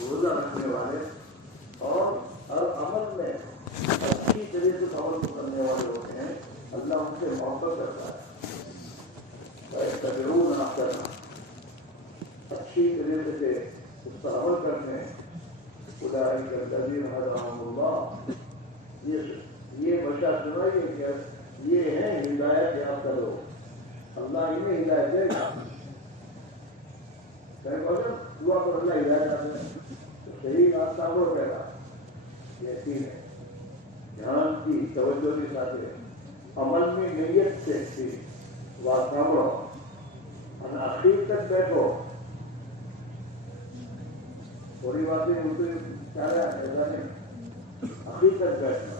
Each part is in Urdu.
روزہ رکھنے والے اور ہر عمل میں اچھی طریقے سے عمل کو کرنے والے ہوتے ہیں، اللہ ان سے محبت کرتا ہے۔ تجربہ کرنا، اچھی طریقے سے اس پر عمل کرتے ہیں۔ اولئک الذین ھداھم اللہ، یہ بشا سنائیے کہ یہ ہیں ہدایت یافتہ لوگ، اللہ انہیں ہدایت دے گا۔ دعا پر اللہ ہدایت آتے ہیں تو صحیح راستہ وہ کہہ رہا یقین ہے، دھیان کی توجہ کے ساتھ عمل میں نیت سے تھی سامو اور آخر تک بیٹھو۔ تھوڑی باتیں اردو چاہ رہا ہے ایسا نہیں، آخر تک بیٹھنا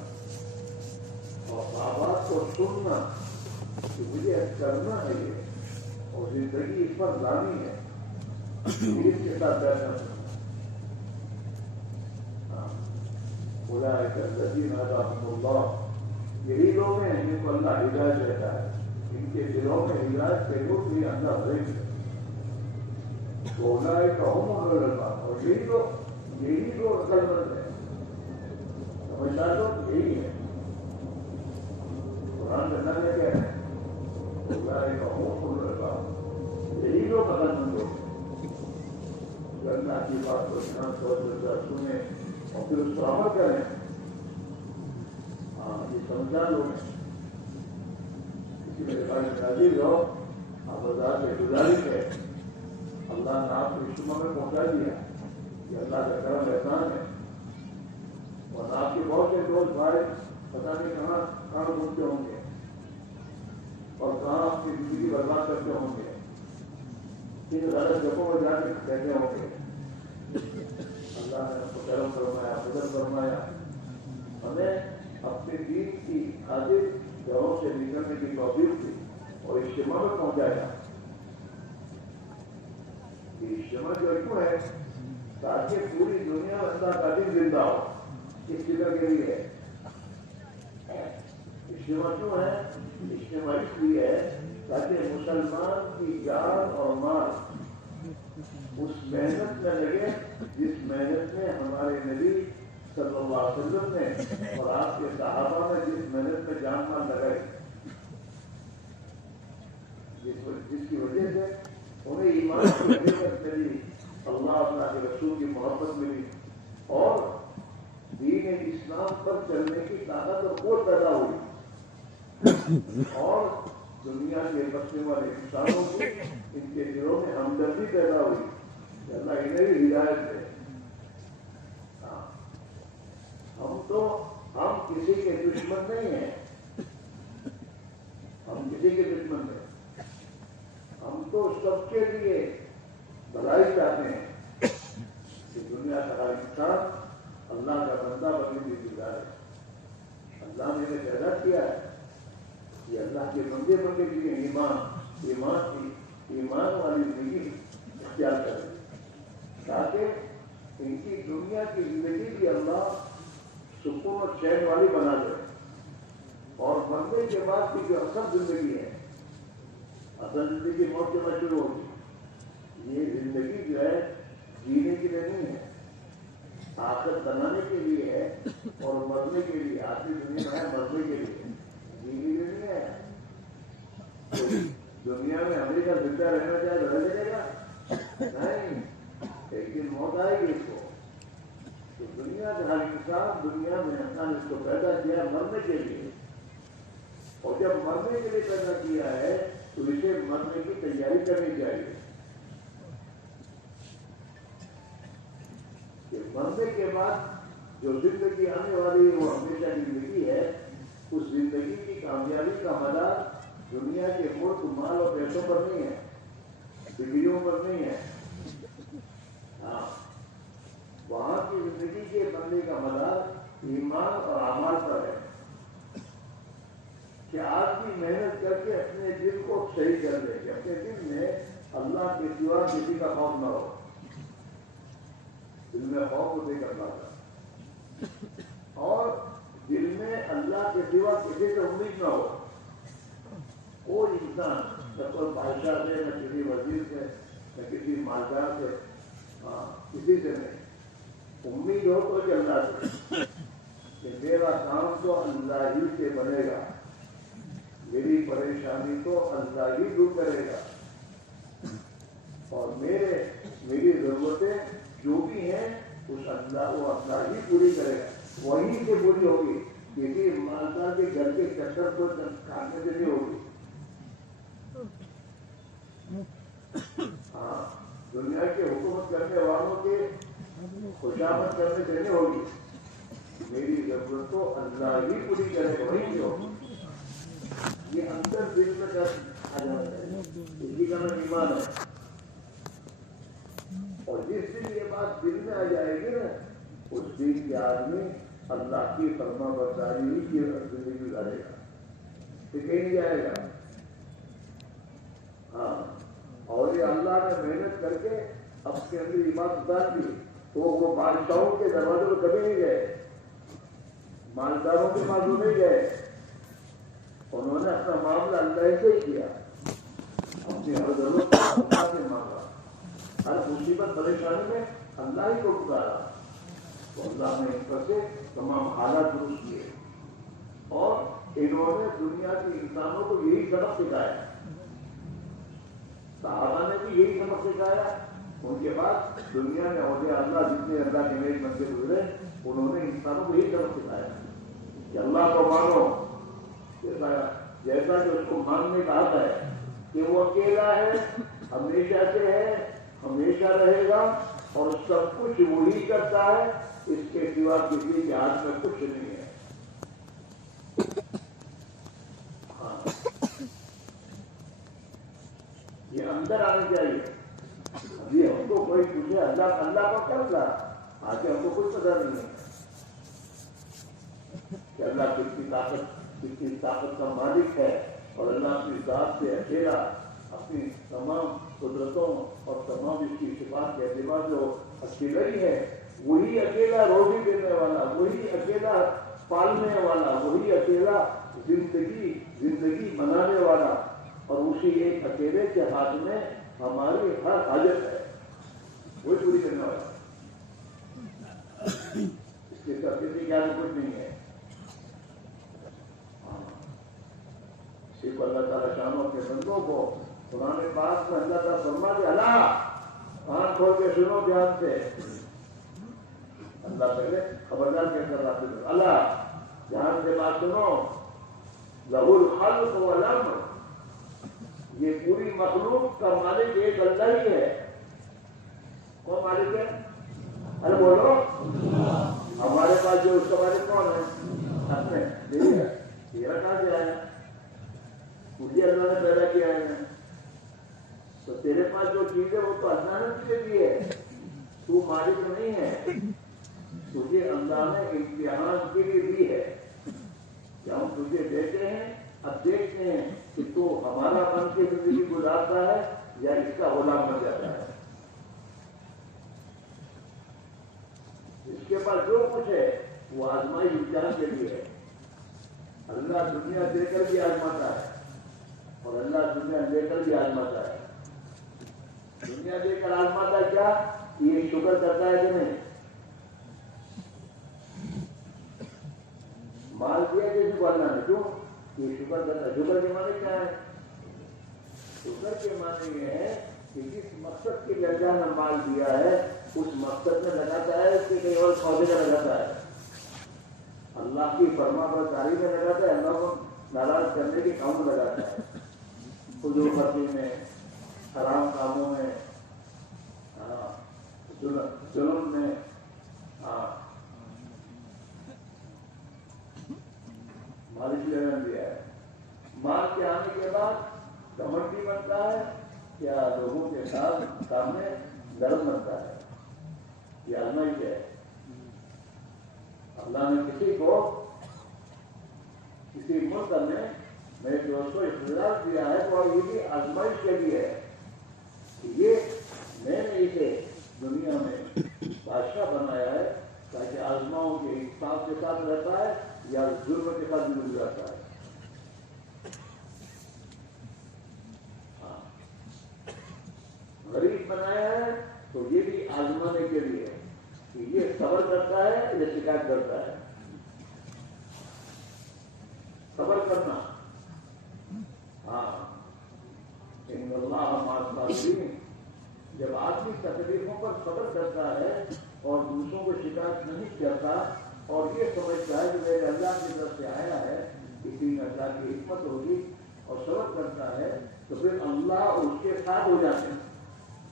اور بات کو سننا کہ مجھے کرنا ہے یہ، اور زندگی اس پر لانی ہے، اس کے ساتھ بیٹھنا سننا۔ اولئک الذین ھداھم اللہ، یہی لوگ ہیں جن کو اللہ ہدایت دیتا ہے، ان کے دلوں میں ہدایت کے روپ بھی اللہ بھرے گا۔ اولئک ھم اولو الالباب، اور یہی لوگ عقل مند ہیں، سمجھدار لوگ یہی ہے۔ قرآن میں اللہ نے کہا ہے اولئک ھم اولو الالباب، یہی لوگ عقل مند لوگ ہیں، جو اللہ کی بات کو دھیان سے سنیں اور پھر اس پر عمل کریں۔ یہ سمجھدار لوگ ہیں۔ کسی میرے بھائی حاضر ہو، آپ بازار سے گزارش ہے، اللہ نے آپ کو اجتماع میں پہنچا دیا، یہ اللہ کا کرم احسان ہے، اور آپ کے بہت سے دوست بھائی پتہ نہیں کہاں گھومتے ہوں گے اور کہاں اپنی زندگی برباد کرتے ہوں گے، کن غلط جگہوں میں جا کے بیٹھے ہوں گے۔ اللہ نے آپ کو کرم فرمایا، فضل فرمایا، ہمیں اپنے دین کی حاضر گھروں سے نکلنے کی توفیق دی اور اجتماع میں پہنچایا۔ یہ اجتماع جو کیوں ہے؟ تاکہ پوری دنیا میں اللہ کا دین زندہ ہو، اس فکر کے لیے ہے۔ اجتماع کیوں ہے؟ اجتماع اس لیے ہے تاکہ مسلمان کی جان اور مال اس محنت میں لگے جس محنت میں ہمارے نبی صلی اللہ علیہ وسلم نے اور آپ کے صحابہ نے جس محنت میں جان مال لگائی، جس کی وجہ سے انہیں ایمان کی حقیقت ملی، اللہ کے رسول کی محبت ملی اور دین اسلام پر چلنے کی طاقت اور قوت پیدا ہوئی، اور دنیا کے بسنے والے انسانوں کی ان کے دلوں میں ہمدردی پیدا ہوئی کہ اللہ انہیں بھی ہدایت دے۔ ہم کسی کے دشمن نہیں ہیں، ہم کسی کے دشمن نہیں، ہم تو سب کے لیے بھلائی چاہتے ہیں کہ دنیا کا ہر انسان اللہ کا بندہ بننے کی گزارے۔ اللہ نے انہیں پیدا کیا ہے کہ اللہ کے بندے بننے کے لیے ایمان والی زندگی اختیار کرے، تاکہ ان کی دنیا کی زندگی بھی اللہ سکون اور چین والی بنا دے، اور مرنے کے بعد کی جو اصل زندگی ہے، اصل زندگی موت کے بعد شروع ہوگی، یہ زندگی جو ہے جینے کے لیے نہیں ہے، آخرت بنانے کے لیے ہے، اور مرنے کے لیے، آخری دنیا میں ہے مرنے کے لیے، جینے کے لیے نہیں ہے۔ دنیا میں ہمیشہ زندہ رہنا چاہے رہ جائے گا نہیں، ایک دن موت آئے گی اس کو۔ تو دنیا کا ہر انسان دنیا میں اللہ نے اس کو پیدا کیا مرنے کے لیے، اور جب مرنے کے لیے پیدا کیا ہے تو اسے مرنے کی تیاری کرنی چاہیے کہ مرنے کے بعد جو زندگی آنے والی ہے وہ ہمیشہ زندگی ہے، اس زندگی کی کامیابی کا مدار دنیا کے ملک مال اور پیسوں پر نہیں ہے، ڈگریوں پر نہیں ہے، ہاں وہاں کی زندگی کے بننے کا مدار ایمان اور اعمال پر ہے کہ آدمی محنت کر کے اپنے دل کو صحیح کر لے کہ اپنے دل میں اللہ کے سوا کسی کا خوف نہ ہو، دل میں خوف کو دے کر لاتا، اور دل میں اللہ کے سوا کسی سے امید نہ ہو۔ کوئی انسان نہ کوئی بادشاہ سے، نہ کسی وزیر سے، نہ کسی مالدار سے، کسی سے نہیں، امید ہو تو کہ اللہ سے کہ میرا کام تو اللہ ہی سے بنے گا، میری پریشانی تو اللہ ہی دور کرے گا، اور میری ضرورتیں جو بھی ہیں اس اللہ ہی پوری کرے گا، وہی سے پوری ہوگی، کسی مالدار کے گھر کے چکر کو کھانے سے نہیں ہوگی۔ ہاں، دنیا کے حکومت کرنے والوں کے خوشامد کرنے سے نہیں ہوگی، میری ضرورت تو اللہ ہی پوری کرے گا، وہی سے ہوگی۔ یہ اندر دل میں آ جانا چاہیے، اسی کا نام ایمان ہے۔ اور جس دن یہ بات دل میں آ جائے گی نا، اس دن کے آدمی اللہ کی فرما برداری ہی کی زندگی گزارے گا، یہ کہیں نہیں جائے گا۔ ہاں، اور یہ اللہ نے محنت کر کے اپنے اندر یہ بات اتار دی، تو وہ بادشاہوں کے دروازے پر کبھی نہیں گئے، مالداروں کے پاس وہ نہیں گئے، انہوں نے اپنا معاملہ اللہ سے ہی کیا، اپنی ہر ضرورت کو اللہ سے مانگا، ہر مصیبت پریشانی میں اللہ ہی کو پکارا، تو اللہ نے ان پر سے تمام حالات درست کیے، اور انہوں نے دنیا کے انسانوں کو یہی سبق سکھایا، صحابہ نے بھی یہی سبق سکھایا، ان کے بعد دنیا میں اولیاء اللہ جتنے اللہ کے نیک بندے گزرے انہوں نے انسانوں کو یہی سبق سکھایا کہ اللہ کو مانو، جیسا کہ اس کو ماننے کا حق ہے کہ وہ اکیلا ہے، ہمیشہ سے ہے، ہمیشہ رہے گا، اور سب کچھ وہی کرتا ہے، اس کے سوا کسی کے ہاتھ میں کچھ نہیں ہے۔ ہاں، یہ اندر آنے چاہیے۔ ابھی ہم کو کوئی پوچھے اللہ کا کیا ہوگا، آگے ہم کو کچھ پتا نہیں ہے کہ اللہ کتنی طاقت کا مالک ہے، اور اللہ اپنی ذات سے اکیلا اپنی تمام قدرتوں اور تمام اس کی صفات کے اعتبار جو اکیلا ہی ہے، وہی اکیلا روزی دینے والا، وہی اکیلا پالنے والا، وہی اکیلا زندگی بنانے والا، اور اسی ایک اکیلے کے ہاتھ میں ہماری ہر حاجت ہے، وہی پوری کرنے والا، اس کے سب کسی کے ہاتھ کچھ نہیں ہے۔ صرف اللہ تعالیٰ شانوں کے بندوں کو قرآن پاک میں اللہ تعالیٰ فرما دے، اللہ کان کھول کے سنو دھیان سے، اللہ پہلے خبردار کے اندر رہتے ہیں، اللہ دھیان سے بات سنو، لہ الخلق والامر، یہ پوری مخلوق کا مالک ایک اللہ ہی ہے۔ کون مالک ہے؟ ارے بولو، ہمارے پاس جو اس کا مالک کون ہے؟ اپنے تیرا کہاں سے آیا؟ مجھے اللہ نے پیدا کیا ہے، تو تیرے پاس جو چیز ہے وہ تو اللہ نے تجھے دی ہے، تو مالک نہیں ہے، تجھے اللہ نے امتحان کے لیے دی ہے کہ ہم تجھے دیتے ہیں، اب دیکھتے ہیں کہ تو ہمارا بن کے زندگی گزارتا ہے یا اس کا غلام بن جاتا ہے۔ اس کے پاس جو کچھ ہے وہ آزمائی امتحان کے لیے ہے، اللہ دنیا دے کر بھی آزماتا ہے، اور اللہ دنیا لے کر بھی آزماتا ہے۔ دنیا دے کر آزماتا ہے کیا؟ یہ شکر کرتا ہے کہ نہیں؟ مال دیا جیسے کو اللہ نے، کیوں؟ یہ شکر کرتا ہے۔ شکر کے معنی کیا ہے؟ شکر کے معنی یہ ہے کہ جس مقصد کے لیے اللہ نے مال دیا ہے اس مقصد میں لگاتا ہے، اس کے کہیں اور پودے کا لگاتا ہے، اللہ کی فرما برداری میں لگاتا ہے، اللہ کو ناراض کرنے کے کام میں لگاتا ہے، فضول خرچی میں، حرام کاموں میں، ظلم میں، مال اس لیے دیا ہے۔ مال کے آنے کے بعد گھمنڈ بھی بنتا ہے، کیا لوگوں کے ساتھ سامنے گرم بنتا ہے، یہ آزمائی ہے۔ اللہ نے کسی ملک میں میرے دوستوں اختیار دیا ہے، اور یہ بھی آزمائش کے لیے ہے کہ یہ میں نے اسے دنیا میں بادشاہ بنایا ہے تاکہ آزماؤں کے انصاف کے ساتھ رہتا ہے یا ظلم کے ساتھ بھی گزارتا ہے۔ غریب بنایا ہے تو یہ بھی آزمانے کے لیے ہے کہ یہ صبر کرتا ہے یا شکایت کرتا ہے؟ صبر کرنا. ہاں ان اللہ مع الصابرین. جب آدمی تکلیفوں پر صبر کرتا ہے اور دوسروں کو شکایت نہیں کرتا اور یہ سمجھتا ہے کہ میرے اللہ کی طرف سے آیا ہے، کسی میں اللہ کی حکمت ہوگی، اور صبر کرتا ہے، تو پھر اللہ اس کے ساتھ ہو جاتے ہیں.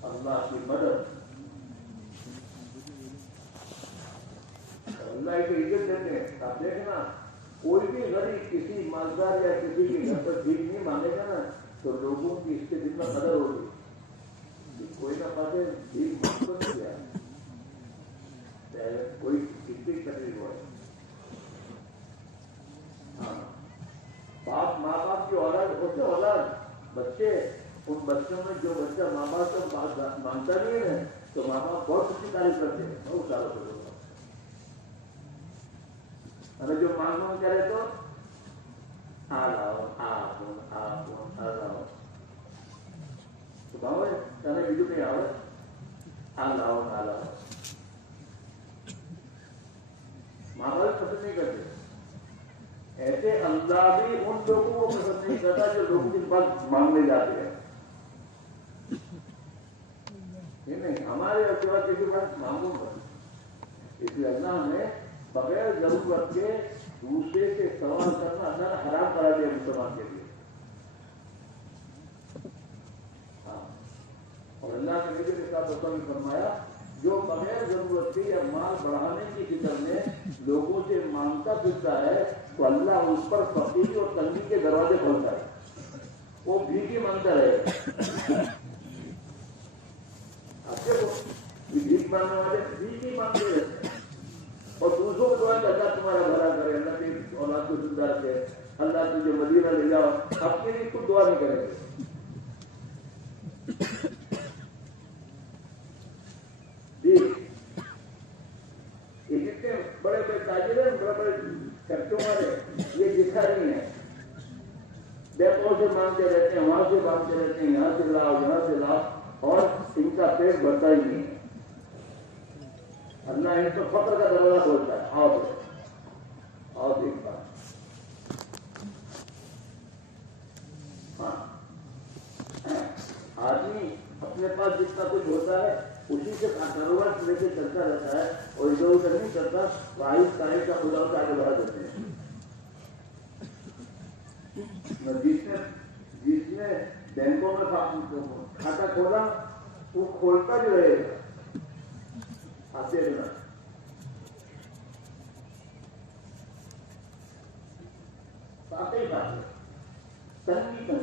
اللہ کی مدد، اللہ کی عزت دیتے ہیں. آپ دیکھنا کوئی بھی غریب کسی مالدار یا کسی کے گھر پر بھیک نہیں مانگے گا نا تو لوگوں کی اس سے جتنا قدر ہوگی. کوئی نہ پاتے بھیک مانگ تو نہیں گیا، کوئی کتنی تکلیف ہوا ہے. ہاں باپ ماں باپ کی اولاد ہوتے، اولاد بچے، ان بچوں میں جو بچہ ماں باپ کو بات مانتا نہیں ہے تو ماں باپ بہت اچھی تعریف کرتے ہیں. بہت سارا سے لوگ ارے جو مانگوں کرے تو آ لاؤ آپ آ لاؤ تو بھاؤ تمہیں بیجو نہیں آؤ آ لاؤ آ لاؤ. ماں باپ پسند نہیں کرتے. ایسے اللہ بھی ان لوگوں کو پسند نہیں کرتا جو لوگوں کے پاس مانگنے جاتے ہیں. نہیں ہمارے اچھا کسی بات مانگوں گا. اس لیے اللہ نے بغیر ضرورت کے دوسرے سے سوال کرنا اللہ نے حرام کرا دیا مسلمان کے لیے. ہاں اور اللہ کے نبی کے ساتھ نے فرمایا جو بغیر ضرورت کے یا مال بڑھانے کی فکر میں لوگوں سے مانگتا پھرتا ہے تو اللہ اس پر فقیری اور تنگی کے دروازے کھولتا ہے. وہ بھیک مانگتا رہے. بھیک مانگنے والے بھیک ہی مانگتے رہتے ہیں اور دوسروں کو اللہ تمہارا بھلا کرے، اللہ کی اولاد کو زندہ رکھے، اللہ تجھے مدینہ لے جاؤ، اپنے لیے خود دعا نہیں کریں گے. جی یہ جتنے بڑے بڑے تاجر ہیں، بڑے بڑے خرچوں والے، یہ دکھا نہیں ہے. بینکوں سے مانگتے رہتے ہیں، وہاں سے مانگتے رہتے ہیں، یہاں سے لاؤ یہاں سے لاؤ، اور ان کا پیٹ بھرتا ہی نہیں ہے. اللہ ان کو فقر کا دروازہ کھولتا ہے. اور ایک بات ہاں آدمی اپنے پاس جتنا کچھ ہوتا ہے اسی سے کاروبار لے کے چلتا رہتا ہے اور ادھر ادھر نہیں کرتا. واحد قائد کا خدا کو آگے بڑھا دیتے ہیں. جس نے بینکوں میں کھاتا کھولا وہ کھولتا بھی رہے گا آتے رہنا. باقی بات ہے تنگی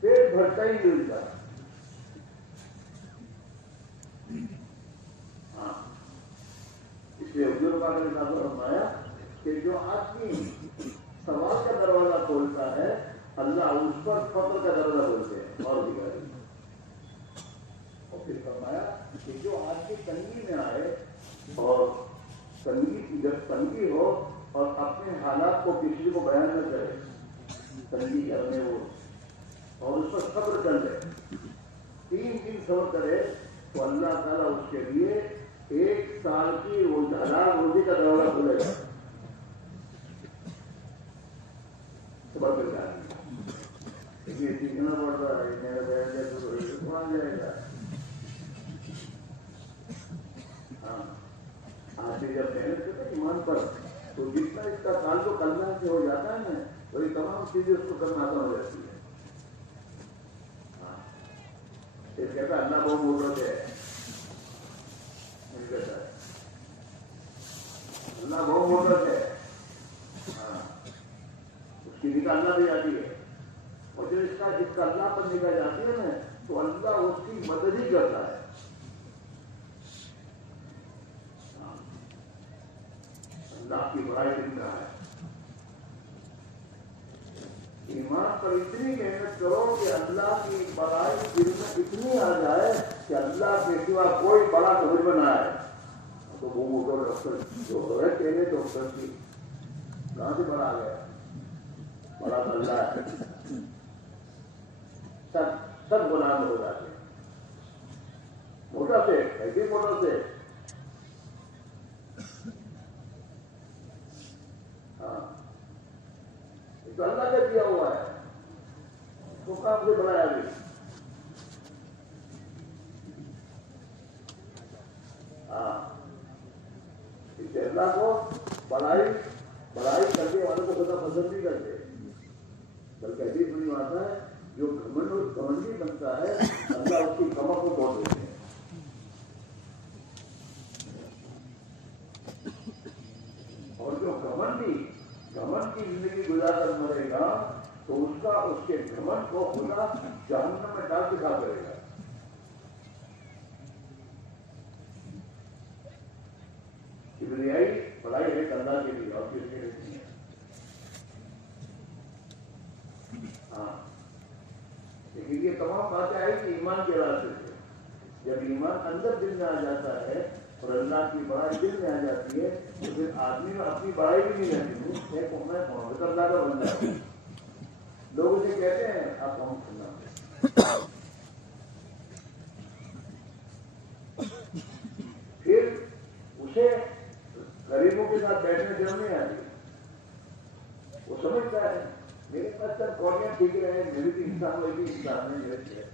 پیٹ بھرتا ہی ملتا. ہاں اس لیے حضور پاک نے فرمایا کہ جو آدمی سوال کا دروازہ کھولتا ہے اللہ اس پر فقر کا دروازہ کھولتے ہیں اور دکھائی. اور پھر فرمایا کہ جو آدمی تنگی میں آئے اور جب تنگی ہو اور اپنے حالات کو کسی کو بیان نہ کرے، تنگی کرنے وہ اور اس پر صبر کر لے، 3 دن صبر کرے تو اللہ تعالیٰ اس کے لیے 1 سال کی حلال روزی کا دروازہ کھولے گا. صبر کر جائے یہ سیکھنا پڑتا ہے. میرا جائے گا. ہاں آپ جب محنت کرتے ہیں ایمان پر تو جتنا اس کا تعلق اللہ سے ہو جاتا ہے نا وہی تمام چیزیں اس کو کرنا آسان ہو جاتی ہے. ہاں یہ کہتا ہے اللہ بہت موٹر سے ہے، کہتا ہے اللہ بہت موٹر سے ہے. ہاں اس کی نگاہ اللہ بھی جاتی ہے اور جو اس کا اللہ پر نگاہ جاتی ہے نا تو اللہ اس کی مدد ہی کرتا ہے. اللہ کی بڑائی دن رہا ہے. ایمان پر اتنی محنت کرو کہ اللہ کی بڑائی دل میں اتنی آ جائے کہ اللہ کے سوا کوئی بڑا سمجھ میں نہ آئے. تو وہ موٹر ڈاکٹر جو ہے کہنے ڈاکٹر کی کہاں سے بڑا آ گیا؟ بڑا اللہ ہے. سب غلام ہو جاتے ہیں موٹر سے ایسی موٹر سے. تو اللہ کا دیا ہوا ہے، وہ کام سے بڑھایا بھی. ہاں، اس اللہ کو بڑائی کرنے والوں کو خدا پسند نہیں کرتے، بلکہ حدیث میں آتا ہے جو گھمنڈی بنتا ہے اللہ اس کی کمر کو توڑ دیتے ہیں. اور جو گھمنڈ کی زندگی گزار کر مرے گا تو اس کے گھمنڈ کو خدا جہنم میں ڈال کے کھا کرے گا. کبریائی پڑھائی ہے اللہ کے لیے اور کس کے لیے نہیں ہے. ہاں، لیکن یہ تمام باتیں آئی کہ ایمان کے راستے سے. جب ایمان اندر دل میں آ جاتا ہے اور اللہ کی بڑائی دل میں آ جاتی ہے تو پھر آدمی میں اپنی بڑائی بھی نہیں رہتی. میں محمد اللہ کا بندہ ہوں. لوگ اسے کہتے ہیں آپ کون سننا. پھر اسے غریبوں کے ساتھ بیٹھنے سے نہیں آتی. وہ سمجھتا ہے میرے پاس سب کوڑیاں ٹھیک رہے، میری بھی انسان ہوئی بھی انسان نہیں رہتی ہے.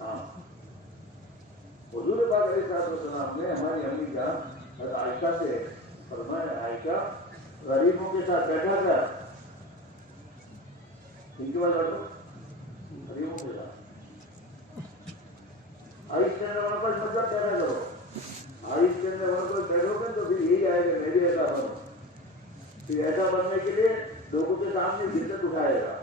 ہاں، حضور پاک علیہ السلام نے ہماری امی کا عائشہ سے فرمایا، عائشہ غریبوں کے ساتھ بیٹھا کر ان کے بعد غریبوں کے ساتھ آئس کے اندر وہاں پر مطلب پیدا کرو. آئس کے اندر وہاں پر بیٹھو گے تو پھر یہی آئے گا میری ایسا بنو. پھر ایسا بننے کے لیے لوگوں کے سامنے جنت اٹھائے گا.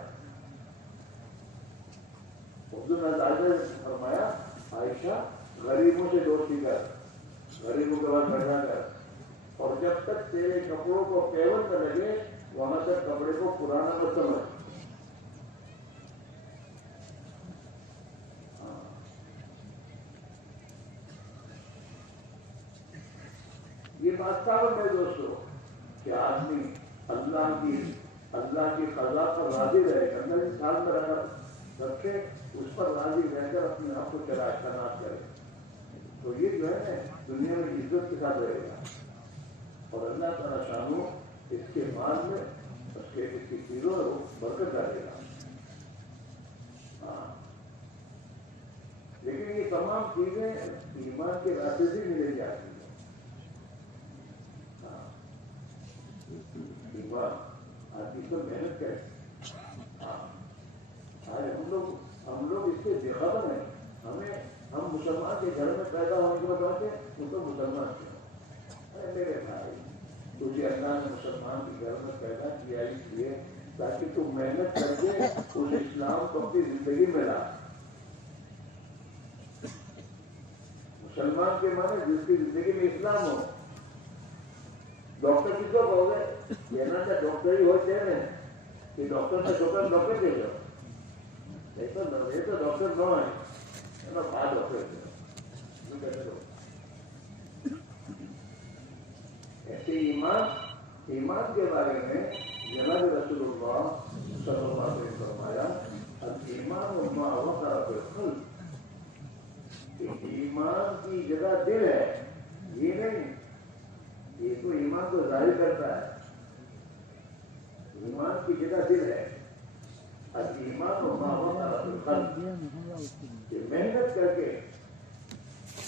حضور نے عائشہ نے فرمایا عائشہ غریبوں سے دوستی کر، غریبوں کے بعد بیٹھا کر، اور جب تک تیرے کپڑوں کو پیون نہ لگے وہاں تک کپڑے کو پرانا مت سمجھ. یہ بات صاحب ہے دوستوں کہ آدمی اللہ کی قضا پر راضی رہے گا، اللہ اس حال میں رکھے، اس پر راضی رہ کر اپنے آپ کو شناخت کرے تو یہ جو ہے دنیا میں عزت کے ساتھ رہے گا. اور اللہ تعالیٰ شانو اس کے بعد میں اس کی چیزوں میں برکت ڈالے گا. ہاں، لیکن یہ تمام چیزیں ایمان کے راستے سے ملے جاتی ہیں. آج اس کو محنت کریں. آج ہم لوگ اس سے بے خبر ہیں. ہم مسلمان کے گھر میں پیدا ہونے کے بعد آتے ہیں وہ تو مسلمان کیوں. ارے میرے بھائی تجھے اللہ نے مسلمان کے گھر میں پیدا کیا اس لیے تاکہ تو محنت کر کے اس اسلام کو اپنی زندگی میں لا. مسلمان کے معنی جس کی زندگی میں اسلام ہو. ڈاکٹر کس کو کہو گے؟ کہنا تھا ڈاکٹر ہی ہوتے ہیں کہ ڈاکٹر نے ڈاکٹر کے جاؤ. یہ تو ڈاکٹر نہ ہے بات ڈاکٹر ایسے ایمان کے بارے میں جناب رسول اللہ صلی اللہ علیہ وسلم فرمایا ایمان ما وقر فی القلب. ایمان کی جگہ دل ہے، یہ نہیں. یہ تو ایمان کو ظاہر کرتا ہے. ایمان کی جگہ دل ہے. ایمان و ما وقر فی القلب کہ محنت کر کے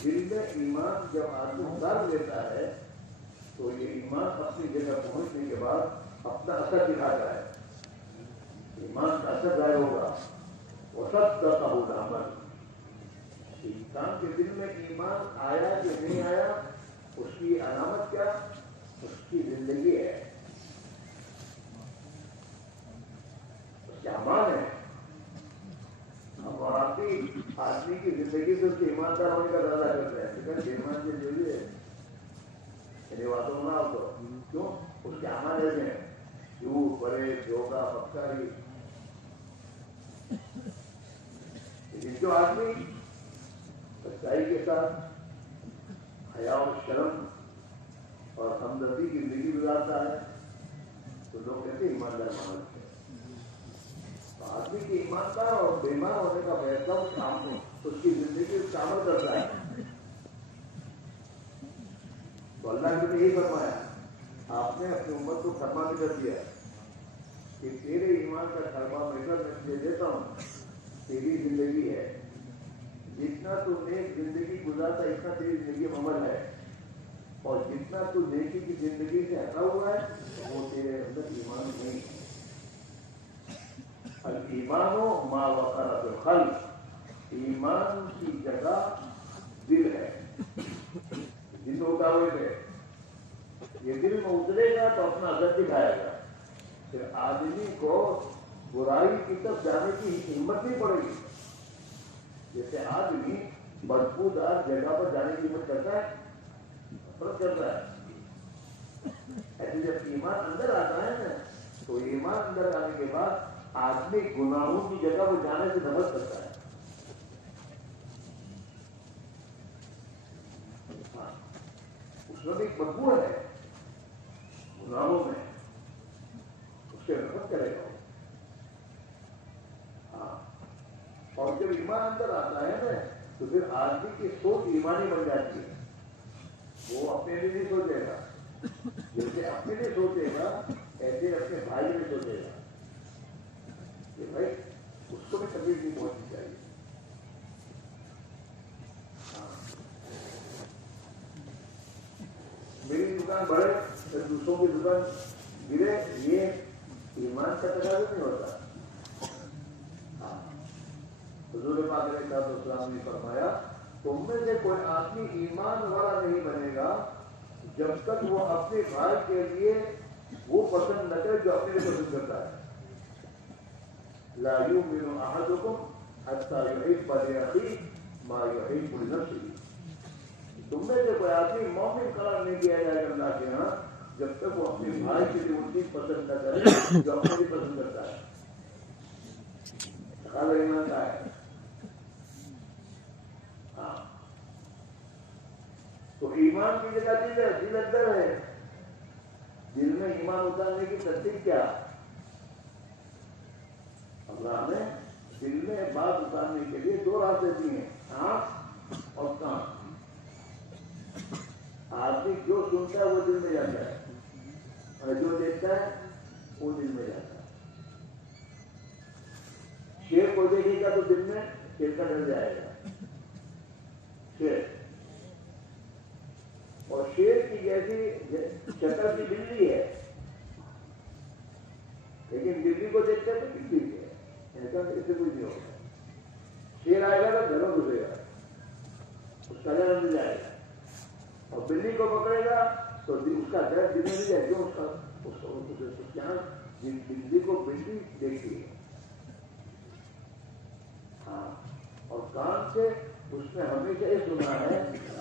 دل میں ایمان جب آدمی ڈال لیتا ہے تو یہ ایمان اپنی جگہ پہنچنے کے بعد اپنا اثر دکھاتا ہے. ایمان کا اثر ظاہر ہوگا. وہ سب کا قبول عمل. انسان کے دل میں ایمان آیا کہ نہیں آیا اس کی علامت کیا؟ اس کی زندگی ہے، اس کے اعمال ہے. ہم واقعی آدمی کی زندگی سے اس کے ایماندار ہونے کا اندازہ کرتے ہیں. لیکن ایمان سے ضروری ہے میری باتوں نہ ہو تو کیوں اس کے اعمال ایسے ہیں. جھوٹ، فریب، دھوکہ، بدکاری. لیکن جو آدمی سچائی کے ساتھ حیا اور شرم اور ہمدردی کی زندگی گزارتا ہے تو لوگ کہتے ہیں ایماندار مانا ہے. آدمی کی ایماندار اور بیمار ہونے کا فیصلہ اس کام کو اس کی زندگی اس کا عمل کرتا ہے. تو اللہ نے یہی فرمایا آپ نے اپنی امت کو فرما بھی کر دیا کہ تیرے ایمان کا تھرمامیٹر میں تجھے دیتا ہوں، تیری زندگی ہے، جتنا تو نیک زندگی گزارتا اتنا تیری زندگی میں عمل ہے، اور جتنا تو نیکی کی زندگی سے ہٹا ہوا ہے وہ تیرے اندر ایمان نہیں ہے۔ الایمان ما وقر بالقلب، ایمان کی جگہ دل ہے، دل ہوتا ہوئے تھے، یہ دل میں اترے گا تو اپنا اثر دکھائے گا، پھر آدمی کو برائی کی طرف جانے کی ہمت نہیں پڑے گی۔ جیسے آدمی بدبودار جگہ پر جانے کی ہمت کرتا ہے، فرق کرتا ہے، ایسے جب ایمان اندر آتا ہے نا تو ایمان اندر آنے کے بعد آدمی گناہوں کی جگہ پر جانے سے نفرت کرتا ہے۔ اس میں بھی ایک بدبو ہے گناہوں میں، اس سے نفرت کرے گا۔ ہاں، اور جب ایمان اندر آتا ہے نا تو پھر آدمی کی سوچ ایمانی بن جاتی ہے، وہ اپنے لیے نہیں سوچے گا، جیسے اپنے لیے سوچے گا ایسے اپنے بھائی میں سوچے گا کہ بھائی اس کو بھی تکلیف نہیں پہنچنی چاہیے۔ ہاں، میری دکان بڑھے پھر دوسروں کی دکان گرے، یہ ایمان کا تقاضا نہیں ہوتا۔ ہاں، حضور پاک علیہ السلام نے فرمایا تم میں سے کوئی آدمی ایمان والا نہیں بنے گا جب تک وہ اپنے بھائی کے لیے وہ پسند نہ کرے جو اپنے لیے پسند کرتا ہے۔ لا یؤمن احدکم حتی یحب لأخیہ ما یحب لنفسہ، تم میں سے کوئی آدمی مومن قرار نہیں دیا جائے گا اللہ کے ہاں جب تک وہ اپنے بھائی کے لیے وہ چیز پسند نہ کرے جو اپنے لیے پسند کرتا ہے۔ تقاضا ایمان کا ہے۔ ہاں، تو ایمان کی جگہ دل ہے، دل اندر ہے، دل میں ایمان اتارنے کی ترتیب کیا؟ اللہ نے دل میں بات اتارنے کے لیے دو راستے دیے ہیں، آنکھ اور کان۔ آدمی جو سنتا ہے وہ دل میں جاتا ہے، اور جو دیکھتا ہے وہ دل میں جاتا ہے۔ شیر کو دیکھے گا تو دل میں شیر کا ڈر جائے گا، شیر، اور شیر کی جیسی شکل کی بلی ہے، لیکن بلی کو دیکھتے ہیں تو بلی ہے، ایسا اسے کوئی نہیں ہوگا۔ شیر آئے گا تو گھروں گھسے گا، اس کا ڈر اندر جائے گا، اور بلی کو پکڑے گا تو اس کا ڈر دل میں نہیں جائے گا، بلی کو بلی دیکھتی ہے۔ ہاں، اور کان سے اس نے ہمیشہ یہ سنا ہے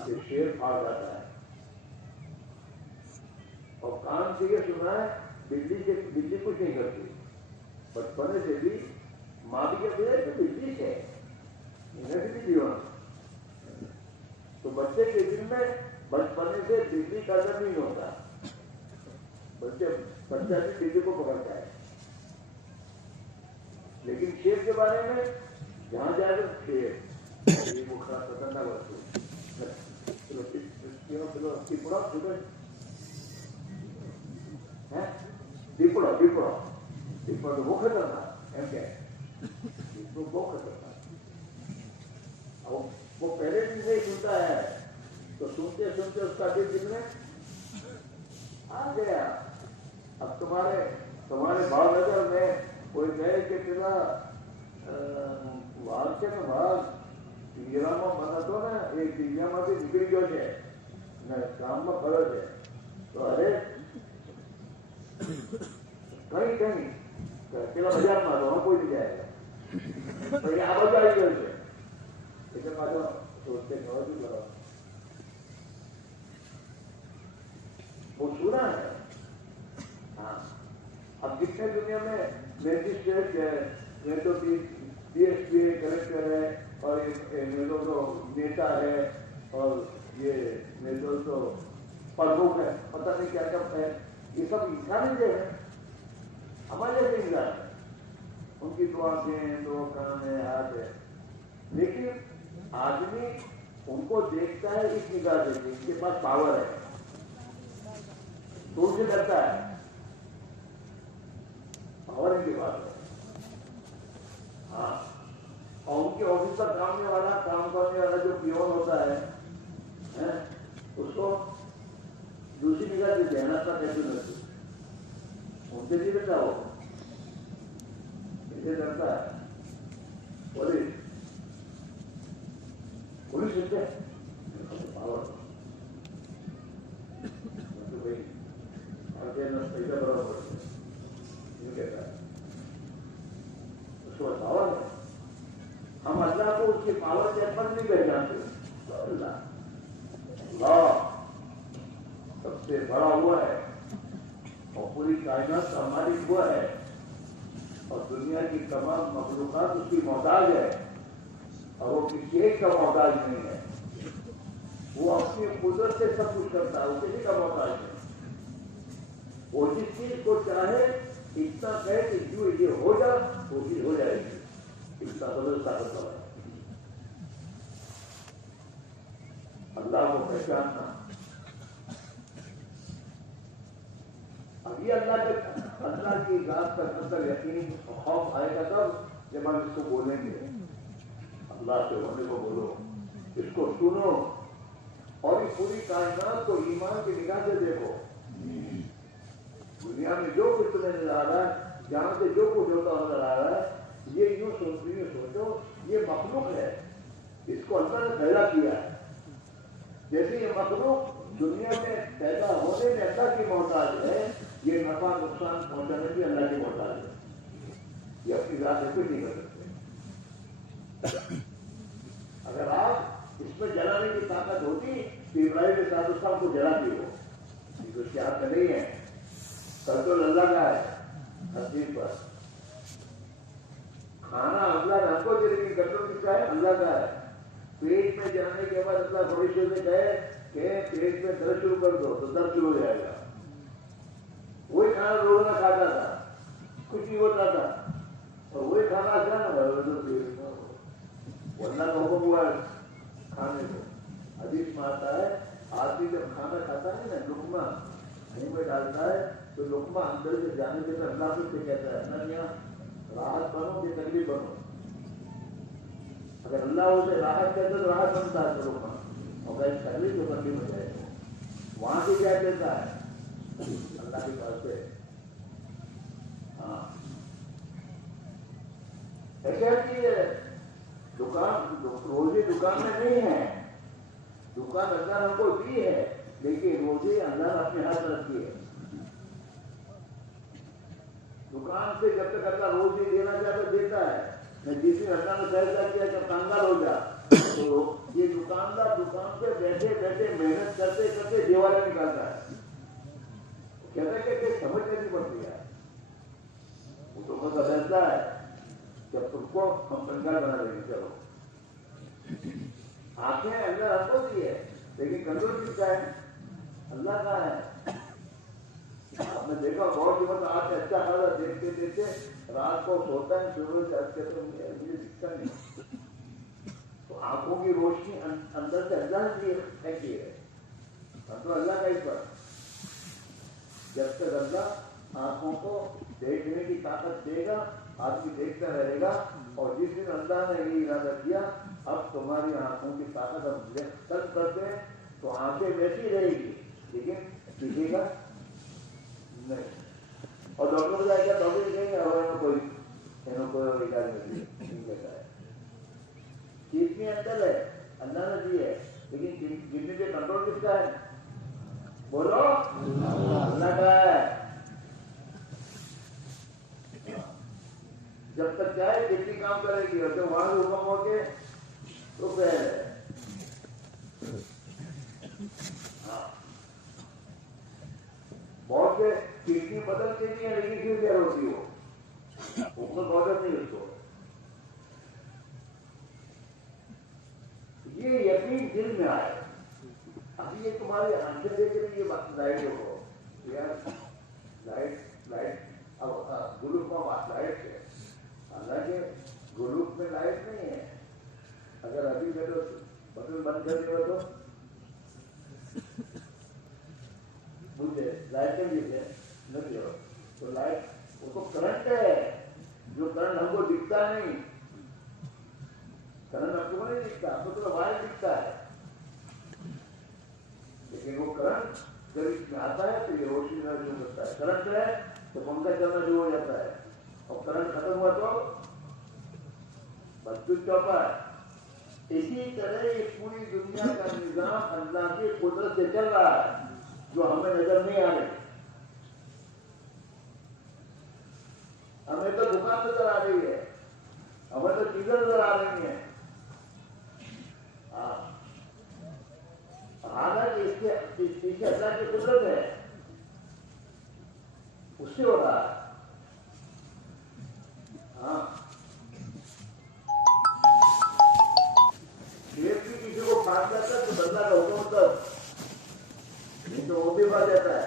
کہ شیر پھاڑ جاتا ہے، اور کان سے یہ سنا ہے بلی کچھ نہیں کرتی۔ بچپنے سے بھی ماں بھی کہتی ہے کہ بلی سے انہیں بھی دیوان، تو بچے کے دل میں بچپنے سے بجلی کا ڈر نہیں ہوتا، بچہ بھی بجلی کو پکڑتا ہے۔ لیکن شیر کے بارے میں جہاں جائے گا شیر یہ وہ خطرناک وقت وہ خطرناک ہے، وہ خطرناک، وہ پہلے دن سے ہی سنتا ہے تو سنتے سنتے اس کا دل میں آ گیا۔ اب تمہارے بھاؤ نظر میں کوئی کہے کہ تیرا واقع میں بھاگ گراما بنا تو نا ایک دنیا سے نکل گیا ہے نہ کام میں فرض ہے، تو ارے کہیں تیرا بازار مار دو، کوئی نہیں جائے گا، آواز آئی گھر سے لیکن بازار سوچتے گھر بھی لگا وہ سنا ہے۔ ہاں، اب جتنے دنیا میں میجسٹریٹ ہے، نہیں تو ڈی ایس پی کلیکٹر ہے، اور نہیں تو نیتا ہے، اور یہ نہیں تو پرمکھ ہے، پتہ نہیں کیا کیا ہے، یہ سب انسانی جو ہے ہمارے جیسے انسان ہے، ان کی دو آنکھیں، دو کان ہے، ہاتھ ہے، لیکن آدمی ان کو دیکھتا ہے اس نگاہ سے ان کے پاس پاور ہے، تو اسے کرتا ہے پاور کی بات ہے. ہاں اور ان کے آفس پر کام کرنے والا جو پیون ہوتا ہے اس کو دوسری جگہ سے دینا تھا کیسے نہیں ان سے نہیں دیتا وہ ایسے کرتا ہے. پولیس دیتے پاور بھائی پیسہ برابر نہیں کہتا ہے اس کو پاور ہے. ہم اللہ کو اس کی پاور کے اپن نہیں پہچانتے. اللہ سب سے بڑا ہوا ہے اور پوری کائنات کا مالک ہوا ہے اور دنیا کی تمام مخلوقات اس کی محتاج ہے اور وہ کسی ایک کا محتاج نہیں ہے. وہ اپنی قدرت سے سب کچھ کرتا ہے, وہ کسی کا محتاج ہے. وہ جس چیز کو چاہے اتنا کہے کہ جو یہ ہو جائے وہ چیز ہو جائے گی. اتنا بدل طاقت والا ہے. اللہ کو پہچاننا ابھی اللہ کی ذات کا قدر یقین خوف آئے گا تب جب ہم اس کو بولیں گے. اللہ سے ہونے کو بولو, اس کو سنو اور اس پوری کائنات کو ایمان کی نگاہ سے دیکھو. دنیا میں جو کچھ تمہیں نظر آ رہا ہے, جہاں سے جو کچھ ہوتا نظر آ رہا ہے, یہ یوں سوچو یہ مخلوق ہے, اس کو اللہ نے پیدا کیا ہے. جیسے یہ مخلوق دنیا میں پیدا ہونے میں اللہ کی محتاج ہے, یہ نفع نقصان پہنچانے بھی اللہ کی محتاج ہے. یہ اپنی ذات سے کوئی نہیں کر سکتے. اگر آپ اس میں جلانے کی طاقت ہوتی تو ابراہیم علیہ السلام کو جلاتی ہو, کیونکہ اس کے ہاتھ میں نہیں ہے. کنٹرول اللہ کا ہے ہر چیز پر. کھانا اللہ نے ہم کو دے, لیکن کنٹرول کس کا ہے؟ اللہ کا ہے. پیٹ میں جانے کے بعد اللہ فرشتوں سے کہے کہ پیٹ میں درد شروع کر دو تو درد شروع ہو جائے گا. وہی کھانا روزانہ کھاتا تھا, کچھ نہیں ہوتا تھا, اور وہی کھانا اللہ کا حکم ہوا ہے کھانے کو. حدیث میں آتا ہے آدمی جب کھانا کھاتا ہے نا, لقمہ منہ میں ڈالتا ہے تو لقمہ اندر سے جانے کے بعد اللہ سے کہتا ہے اللہ یہاں راحت بنو کہ تکلیف بنو. اگر اللہ اسے راحت کہتا ہے تو راحت بنتا ہے لقمہ, اور اگر تکلیف تو تکلیف ہو جائے گا. وہاں سے کیا کہتا ہے اللہ کے پاس سے. ہاں ایسا کہ دکان روزی دکان میں نہیں ہے, دکان اللہ ہم کو دی ہے, لیکن روزی اللہ نے اپنے ہاتھ رکھی ہے. دکان سے جب تک اللہ روزی دینا چاہتا دیتا ہے, جس دن اللہ نے فیصلہ کیا کہ کنگال ہو جا تو یہ دکاندار دکان پہ بیٹھے بیٹھے محنت کرتے کرتے دیوالے نکالتا ہے. کہتا ہے کہ سمجھ نہیں پڑتی ہے. وہ تو کا فیصلہ ہے جب تم کو ہم کنگال بنا دیں گے. چلو آنکھیں اللہ ہم کو دی ہے, لیکن کنٹرول کس کا ہے؟ اللہ کا ہے. آپ نے دیکھا بہت ہی مطلب آپ اچھا خاصا دیکھتے دیکھتے رات کو سوتا ہے, شروع سے مجھے دکھتا نہیں. تو آنکھوں کی روشنی اندر سے اللہ کی پھینکی ہے, تو اللہ کا ہی پر. جب تک اللہ آنکھوں کو دیکھنے کی طاقت دے گا آدمی دیکھتا رہے گا, اور جس دن اللہ نے یہ ارادہ کیا اب تمہاری آنکھوں کی طاقت ہم تک کرتے ہیں تو آنکھیں ویسی رہے گی لیکن دکھے گا نہیں. اور ڈاکٹر بتایا کیا ڈاکٹر کہیں گے ہمارے کوئی علاج نہیں کہتا ہے. کتنی اندر ہے اللہ نے دی ہے, لیکن کتنے کے کنٹرول کس کا ہے؟ بولو اللہ کا ہے. جب تک چاہے کتنی کام کرے گی, اور جب وہاں سے حکم ہو کے تو پھر بہت سے کتنی بدل کے نہیں ہے, لیکن کیوں دیر ہوتی ہو حکم بہت نہیں اس کو. یہ یقین دل میں آئے. ابھی یہ تمہاری آنکھیں دیکھ رہی یہ بات لائٹ ہو یار, لائٹ اب گلوک میں لائٹ ہے, حالانکہ گلوک میں لائٹ نہیں ہے. اگر ابھی میں تو بٹن بند کر دیا تو مجھے لائٹ کے لیے نہیں ہو تو لائٹ وہ تو کرنٹ ہے، جو کرنٹ ہم کو دکھتا نہیں، کرنٹ ہم کو نہیں دکھتا، ہم کو تو وائر دکھتا ہے، لیکن وہ کرنٹ جب اس میں آتا ہے تو یہ روشنی کا جو ہوتا ہے، کرنٹ ہے تو پنکھا چلنا شروع ہو جاتا ہے، اور کرنٹ ختم ہوا تو بس چوپا ہے۔ اسی طرح یہ پوری دنیا کا نظام اللہ کی قدرت سے چل رہا ہے جو ہمیں نظر نہیں آ رہی، ہمیں تو دکان نظر آ رہی ہے، ہمیں تو چیزیں نظر آ رہی ہیں، حالانکہ اس کے پیچھے اللہ کی قدرت ہے، اس سے ہو رہا ہے۔ ہاں شیر بھی کسی کو پھانس جاتا ہے تو بدلا کا حکم ہوتا ہے، نہیں تو وہ بھی بھر جاتا ہے۔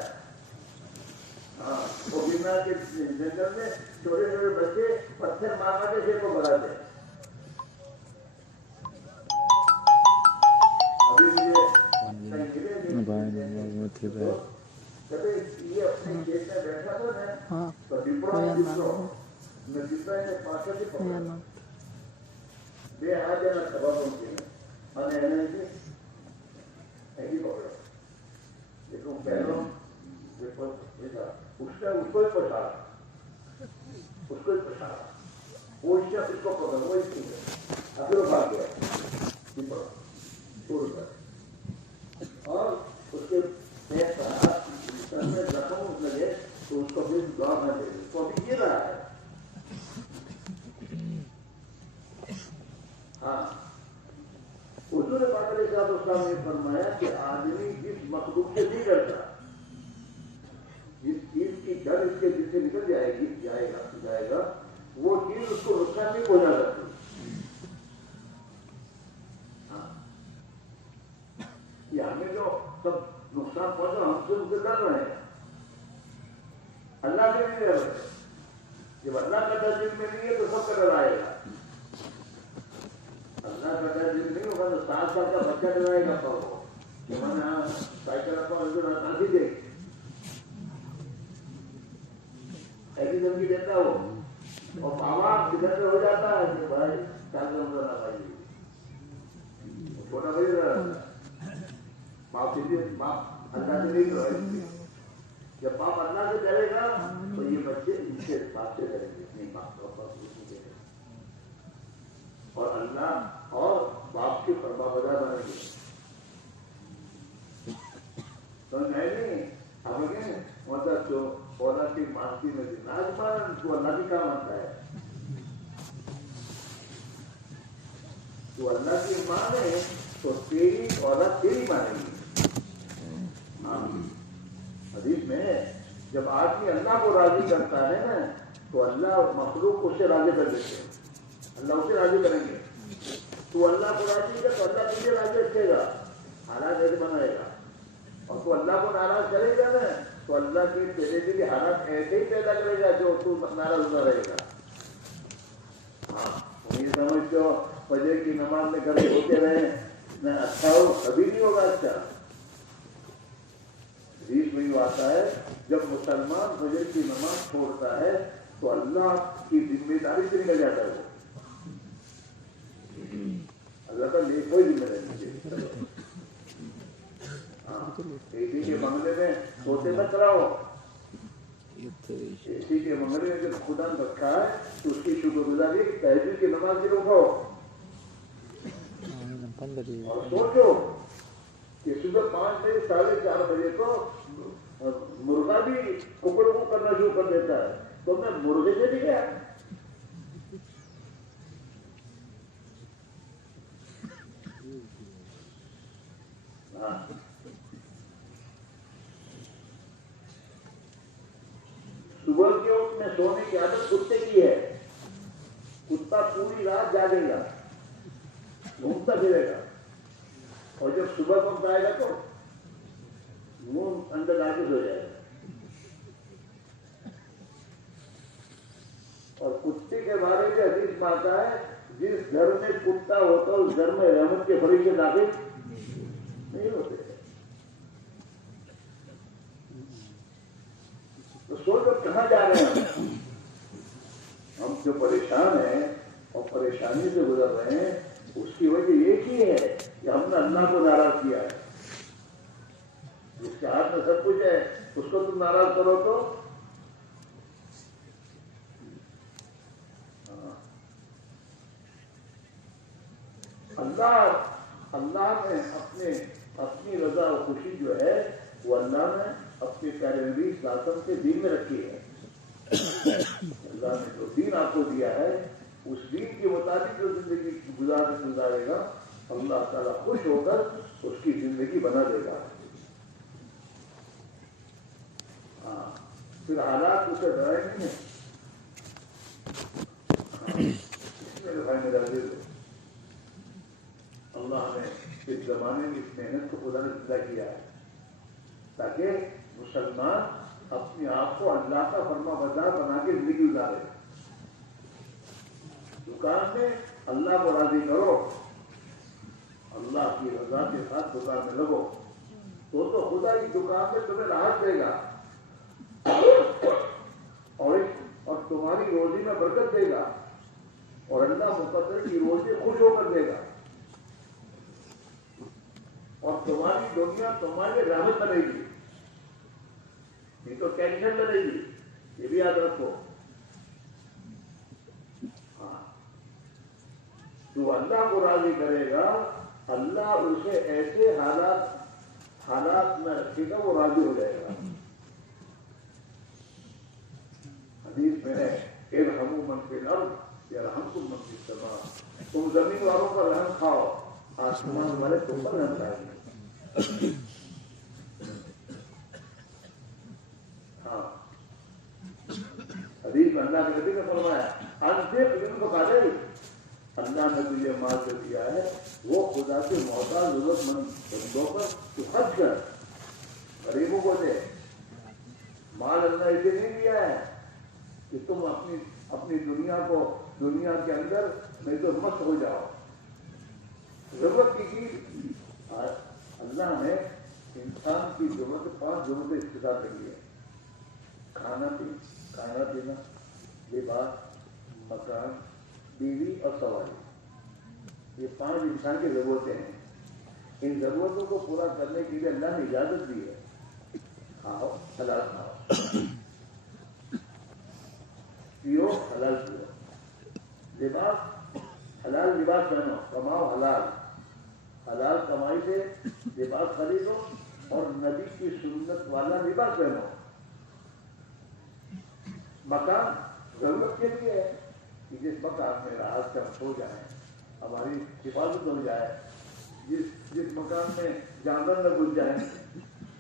ہاں وہ بیمار کے جنگل میں چھوٹے چھوٹے بچے پتھر مار مار کے شیر کو بھگاتے ہیں۔ ابھی مجھے کبھی یہ اپنے کھیت میں بیٹھا تھا نا تو میں ڈپڑا نے پاسے سے پکڑا بے ہاتھ جانا خبر ہوتی ہے اور ایسی پکڑا، لیکن پہلوں اس کو ہی پچھاڑا، اس کو ہی پچھاڑا، وہ اس کو پکڑا، وہ اس کو ابھی وہ بھاگ گیا اور اس کے زخم لگے تو اس کو بھی دعا نہ دے، اس کو ابھی یہ رہا ہے۔ ہاں حضور پاک علیہ السلام نے فرمایا کہ آدمی جس مخلوق سے نہیں ڈرتا، جس چیز کی ڈر اس کے دل سے نکل جائے گا وہ چیز اس کو نقصان نہیں پہنچا سکتی۔ یہ ہمیں جو سب نقصان پہنچا ہم سے ان سے ڈر رہے ہیں، اللہ سے نہیں ڈر رہے۔ جب اللہ کا ڈر دل میں نہیں ہے تو سب کا ڈر آئے گا، اللہ کا ڈر دل نہیں ہوگا تو 7 سال کا بچہ ڈرائے گا تو کہ میں نے سائیکل کافی دے ایسی دھمکی دیتا وہ، اور بابا کدھر سے ہو جاتا ہے کہ بھائی سائیکل بھائی چھوٹا بھائی رہا باپ اللہ سے نہیں ڈرے، جب باپ اللہ سے ڈرے گا تو یہ بچے ان سے باپ سے ڈریں گے، نہیں باپ کا اور اللہ اور باپ کی فرمانبردار بنیں گے۔ تو نہیں ہمیں مطلب جو اولاد کی مانتی نہیں ناج مان تو اللہ کی کیا مانتا ہے، تو اللہ کی مانے تو تیری اولاد تیری مانے گی۔ حدیث میں جب آدمی اللہ کو راضی کرتا ہے نا تو اللہ مخلوق کو اسے راضی کر دیتے ہیں، اللہ اسے راضی کریں گے۔ تو اللہ کو راضی کر تو اللہ تجھے راضی رکھے گا، حالات ایسے بنائے گا، اور تو اللہ کو ناراض کرے گا نا تو اللہ کی تیرے کے لیے حالات ایسے ہی پیدا کرے گا جو تو ناراض نہ رہے گا۔ ہاں یہ سمجھتے ہو فجر کی نماز میں گھر ہوتے رہے نہ اچھا ہو، کبھی نہیں ہوگا اچھا۔ حدیث میں یہ آتا ہے جب مسلمان فجر کی نماز چھوڑتا ہے تو اللہ کی ذمہ داری سے نکل جاتا ہے، وہ اللہ کا لے کوئی ذمہ داری نہیں۔ اسی کے بنگلے میں سوتے نہ کراؤ، اسی کے بنگلے میں جب خدا نے رکھا ہے تو اس کی شکر گزاری تہجد کی نماز بھی اٹھاؤ اور سوچو کہ صبح 5 بجے 4:30 بجے کو مرغا بھی ککڑ کو کرنا شروع کر دیتا ہے، تو میں مرغے سے بھی گیا۔ صبح کے وقت میں سونے کی عادت کتے کی ہے، کتا پوری رات جاگے گا، گھومتا پھرے گا، اور جب صبح وقت آئے گا تو منہ اندر لا کے سو جائے گا۔ اور کتے کے بارے میں حدیث میں آتا ہے جس گھر میں کتا ہوتا ہے اس گھر میں رحمت کے فرشتے داخل نہیں ہوتے۔ کہاں جا رہے ہیں ہم جو پریشان ہیں اور پریشانی سے گزر رہے ہیں، اس کی وجہ ایک ہی ہے کہ ہم نے اللہ کو ناراض کیا ہے. جس کے ہاتھ میں سب کچھ ہے اس کو تم ناراض کرو تو اللہ نے اپنی رضا اور خوشی جو ہے وہ اللہ نے اپنے پیارے نبی صلی اللہ علیہ وسلم کے دین میں رکھی ہے. اللہ نے جو دین آپ کو دیا ہے اس دین کے مطابق جو زندگی گزارے گا اللہ تعالیٰ خوش ہو کر اس کی زندگی بنا دے گا. ہاں پھر حالات اسے ڈرائیں نہیں ہیں. میرے بھائی میرا دل اللہ نے اس زمانے میں اس محنت کو خدا نے زندہ کیا ہے تاکہ مسلمان اپنے آپ کو اللہ کا فرما بردار بنا کے زندگی گزارے. دکان میں اللہ کو راضی کرو، اللہ کی رضا کے ساتھ دکان میں لگو تو خدا اس دکان میں تمہیں راحت دے گا اور تمہاری روزی میں برکت دے گا اور اللہ مقدر کی روزی خوش ہو کر دے گا اور تمہاری دنیا تمہارے رحمت بنے گی، نہیں تو ٹینشن بنے گی. یہ بھی یاد رکھو. ہاں تو اللہ کو راضی کرے گا اللہ اسے ایسے حالات میں رکھے گا وہ راضی ہو جائے گا. حدیث میں ہے ارحموا من فی الارض یرحمکم من فی السماء. تم زمین والوں پر رحم کھاؤ آسمان والے تم پر رحم کھائیں گے. ہاں حدیث میں اللہ کے نبی نے فرمایا انفق جن کو کہا جائے اللہ نے تجھے مال جو دیا ہے وہ خدا کے محتاج ضرورت مند بندوں پر تو خرچ کر، غریبوں کو دے. مال اللہ اسے نہیں دیا ہے کہ تم اپنی دنیا کے اندر نہیں تو مست ہو جاؤ. ضرورت کی چیز اللہ نے انسان کی ضرورت 5 ضرورتیں اختیار کر لی ہے. کھانا پینا، لباس، مکان، بیوی اور سواری. یہ 5 انسان کی ضرورتیں ہیں. ان ضرورتوں کو پورا کرنے کے لیے اللہ نے اجازت دی ہے. کھاؤ حلال کھاؤ، پیو حلال پیو، لباس حلال لباس پہنو، کماؤ حلال کمائی سے لباس خریدو اور نبی کی سنت والا لباس پہنو. مکان ضرورت کے لیے ہے کہ جس مکان میں راحت سے ہم سو جائیں، ہماری حفاظت ہو جائے، جس مکان میں جانور نہ گھس جائیں.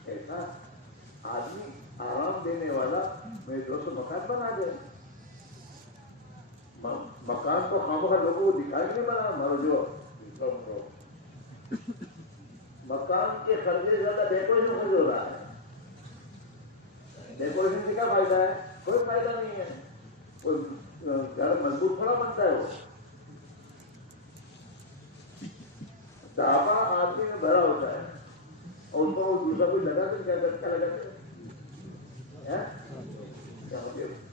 ایسا آدمی آرام دینے والا میرے دوست مکان بنا دے. مکان کو خامخواہ لوگوں کو دکھائی نہیں بنا ہمارا جو مکان کے خرچے زیادہ ڈیکوریشن خرچ ہو رہا ہے. ڈیکوریشن سے کیا فائدہ ہے؟ کوئی فائدہ نہیں ہے. کوئی گھر مضبوط تھوڑا بنتا ہے. وہ ڈھابا آدمی میں بھرا ہوتا ہے اور ان کو دوسرا کوئی لگا تو کیا لگاتے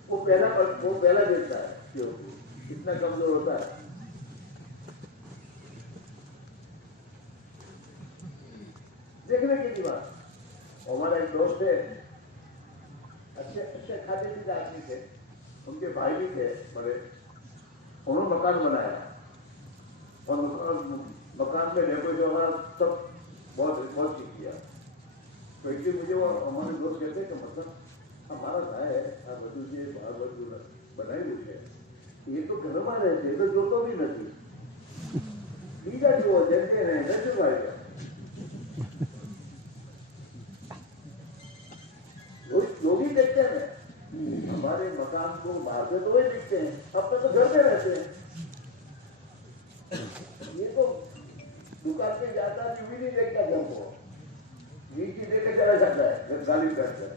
وہ پہلا دیکھتا ہے کتنا کمزور ہوتا ہے. دیکھنے کی بات. ہمارا ایک دوست ہے، اچھے کھاتے پیتے آدمی تھے، ان کے بھائی بھی تھے بڑے. انہوں نے مکان بنایا اور مکان میں دیکھو جو ہمارا سب بہت چیز کیا. تو ایک دن مجھے وہ ہمارے دوست کہتے کہ مطلب ہمارا گھر ہے بنائی ہوئی ہے، یہ تو گھر میں رہتے تو جو تو بھی نہیں ٹھیک ہے جو دیکھتے ہیں نہ چکائے گا. جو بھی دیکھتے ہیں ہمارے مکان کو باہر سے تو وہی دیکھتے ہیں، اب تک تو گھر میں رہتے ہیں. یہ تو دکان پہ جاتا ہے بھی نہیں دیکھتا گھر کو، یہ چیز دے کے چلا جاتا ہے گھر خالی کرتا ہے.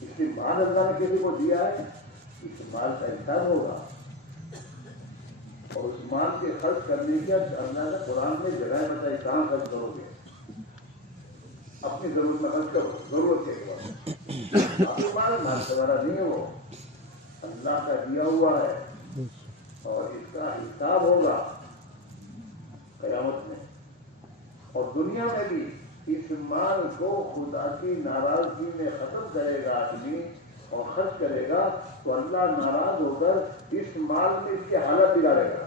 اس لیے مال اللہ نے کسی کو دیا ہے، اس مال کا انسان ہوگا اور اس مال کے خرچ کرنے کے اللہ نے قرآن میں جگہ بتائی کہاں خرچ کرو گے. اپنی ضرورت میں خرچ کرو، ضرورت کے آپ تمہارا مال تمہارا نہیں ہے، وہ اللہ کا دیا ہوا ہے اور اس کا حساب ہوگا قیامت میں. اور دنیا میں بھی اس مال کو خدا کی ناراضگی میں ختم کرے گا آدمی اور خرچ کرے گا تو اللہ ناراض ہو کر اس مال میں اس کی حالت بگاڑے گا.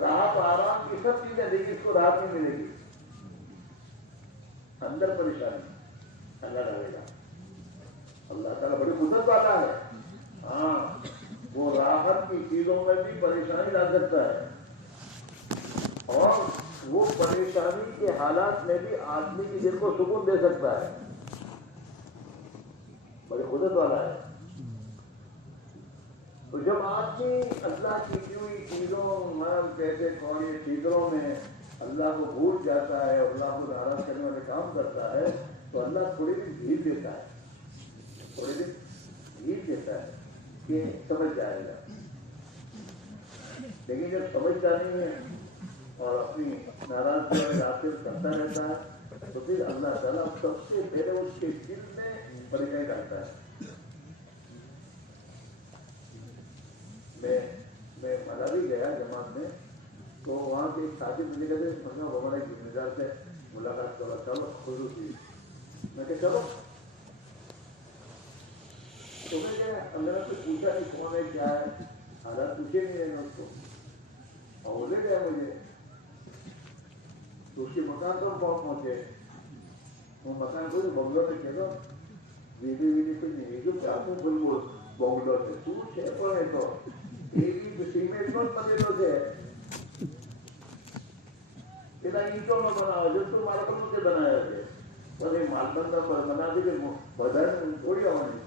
راحت آرام کی سب چیزیں دے گی، اس کو راحت نہیں ملے گی، اندر پریشانی اللہ رہے گا. اللہ تعالیٰ بڑی قدرت والا ہے. ہاں وہ راحت کی چیزوں میں بھی پریشانی لا سکتا ہے اور وہ پریشانی کے حالات میں بھی آدمی کی دل کو سکون دے سکتا ہے. بڑی قدرت والا ہے. تو جب آدمی اللہ کی دی ہوئی چیزوں مال پیسے کوڑے چیزوں میں اللہ کو بھول جاتا ہے اور اللہ کو ناراض کرنے والے کام کرتا ہے تو اللہ تھوڑی دن ڈھیل دیتا ہے، تھوڑی دن ڈھیل دیتا ہے کہ سمجھ جائے گا. لیکن جب سمجھتا نہیں ہے اور اپنی ناراضگی اور راستے کرتا رہتا ہے تو پھر اللہ تعالیٰ سب سے پہلے اس کے دل میں پریشانی ڈالتا ہے. میں ملاوی گیا جماعت میں تو وہاں کے ایک ساتھی ملے گئے تھے، ہمارے ذمہ دار سے ملاقات کرا، چلو خصوصی میں کہ چلو تو میں کیا اللہ سے پوچھا کہ کون ہے کیا ہے، حالات پوچھے نہیں رہے اس کو اور لے گیا مجھے. تو اس کے مکان پر پہنچے، وہ مکان کو بنگلور میں کہہ دو ویڈیو ویڈیو پہ نہیں جو کیا تم بول بنگلور سے پوچھے پڑے تو سیمنٹ پر بنے تھے اینٹوں میں بنا جو تم مارکوں سے بنایا تھے اور یہ مال بندہ پر بنا دی کہ بدن تھوڑی ہونی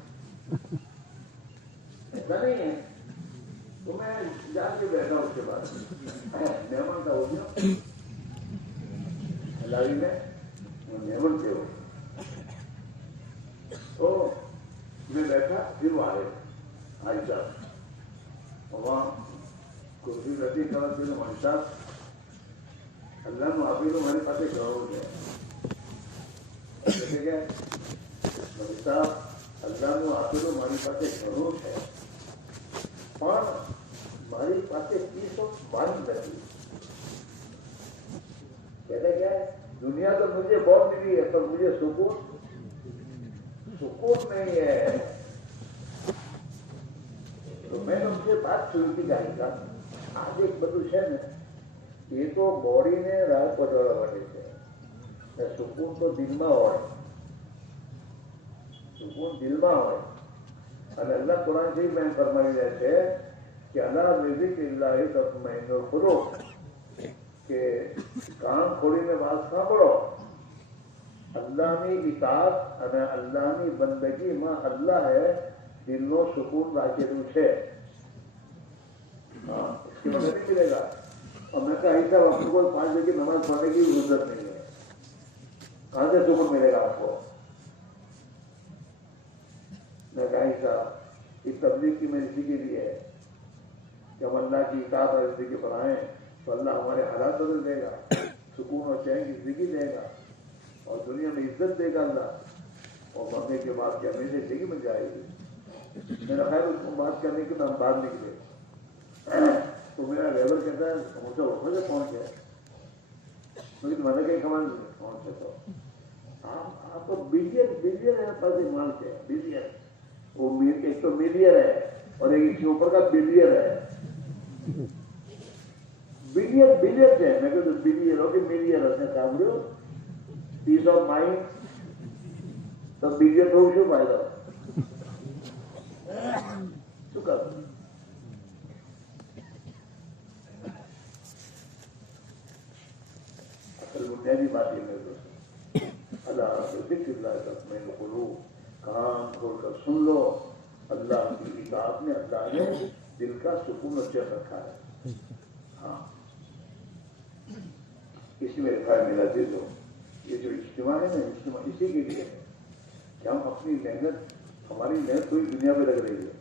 ایسا نہیں ہے. تو میں جان کے بیٹھا اس کے بعد مہمان کا ہو گیا لائی میں مہمان کے ہو تو میں بیٹھا پھر وہ آئے آئی صاحب وہاں کرسی رکھی کر پھر ہمارے صاحب اللہ نے آپ ہی تو ہمارے پاس ایک گھر ہو گیا ہمارے صاحب اللہ نے آپ ہی تو ہمارے پاس ایک گھر ہے اور ہماری پاس ایک بات رکھی کہتا کیا ہے دنیا تو مجھے بہت ملی ہے پر مجھے سکون نہیں ہے. تو میں نے ان سے بات شروع کی گاڑی کا آج ایک بدوش ہے نا یہ تو باڈی نے راہ پچوڑا بنے سے سکون تو دل میں ہوئے، سکون دل میں ہوئے. اور اللہ قرآن سے میں فرمائی رہتے کہ اللہ رزق اللہ تطمئن القلوب کہ کان کھولی میں بات سانبھڑو اللہ ની اطاعت અને اللہ ની بندگی માં اللہ ہے دل નો سکون راکھેલું છે. ہاں اس کی مدد نہیں ملے گا. اور میں کہا ایسا آپ کو 5 بجے نماز پڑھنے کی ضرورت نہیں ہے، کہاں سے سکون ملے گا آپ کو؟ میں کہا ایسا اس تبلیغ کی میری زندگی بھی ہے کہ ہم اللہ کی اطاعت اور زندگی بنائیں تو اللہ ہمارے حالات بدل دے گا، سکون اور چین کی زندگی دے گا اور دنیا میں عزت دے گا اللہ اور مرنے کے بعد کیا میری زندگی بن جائے گی. میرا خیال اس کو بات کرنے کے تو ہم باہر نکلے تو میرا ڈرائیور کہتا ہے سموسا وقت سے پہنچ گیا لیکن میں نے کہیں کمان پہنچے تو آپ کو بلین ہے پاس ایک مان کے بلین وہ ایک تو ملین ہے اور ایک اس کے اوپر کا بلین ہے. بلین ہے میں کہتے بلین ہو کہ ملین ہو سامنے پیس آف مائنڈ تو بلین تو شو فائدہ શું કરું اصل بنیادی بات یہ میرے دوست اللہ ذکر اللہ تطمئن القلوب کان کھول کر سن لو اللہ کی اطاعت میں اللہ نے دل کا سکون اور چین رکھا ہے. ہاں اسی میرے بھائی میرا دل ہو یہ جو اجتماع ہے نا اجتماع اسی کے لیے ہے کہ ہم اپنی محنت ہماری محنت پوری دنیا میں لگ رہی ہے،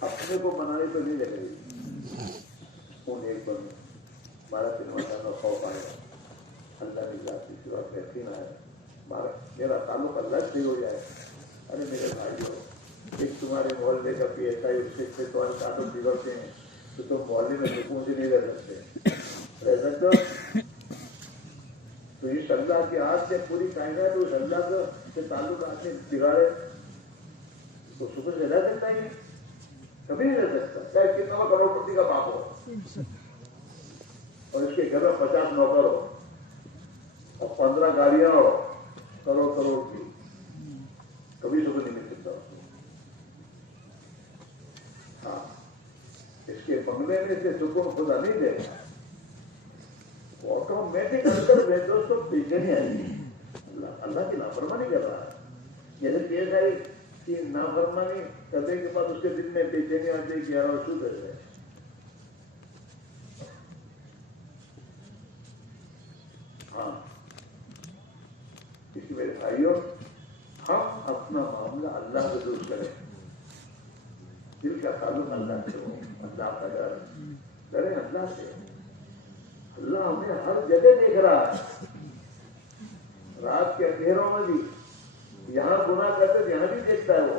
اپنے کو بنانے تو نہیں لگ رہی. ان ایک بار ہمارا 3 مہینہ کا خوف آئے گا اللہ کی ذات کی سوا کیسی نہ ہے، میرا تعلق اللہ سے ہو جائے. ارے میرے بھائیوں، ایک تمہارے محلے کا پی ایس آئی اس سے تمہارے تعلق بگڑتے ہیں تو تم محلے میں سکون سے نہیں رہ سکتے ہو. تو اس اللہ کے ہاتھ سے پوری کائنات اس اللہ سے تعلق آدمی بگاڑے تو سکون سے رہ سکتا ہی کبھی نہیں رہ سکتا، چاہے کتنا کروڑ پتی کا باپ ہو اور اس کے گھر میں 50 نوکر ہو اور 15 گاڑیاں ہو کروڑ کی، کبھی سکون نہیں مل سکتا اس کو. ہاں، اس کے بنگلے میں سے سکون خدا نہیں دے گا. آٹومیٹک اندر میں دوستوں پیچھے نہیں آئے گی. اللہ کی نافرمانی کر رہا ہے. جیسے کیس آئی کہ نافرمانی کرنے کے بعد اس کے دل میں پیچھے نہیں آتے کہ یار شو کر رہے ہیں. ہاں، اس میرے بھائیوں، ہم اپنا معاملہ اللہ سے درست کریں، دل کا تعلق اللہ سے ہو، اللہ کا ڈریں اللہ سے. اللہ ہمیں ہر جگہ دیکھ رہا ہے، رات کے اندھیروں میں بھی. یہاں گناہ کرتے تو یہاں بھی دیکھتا ہے وہ،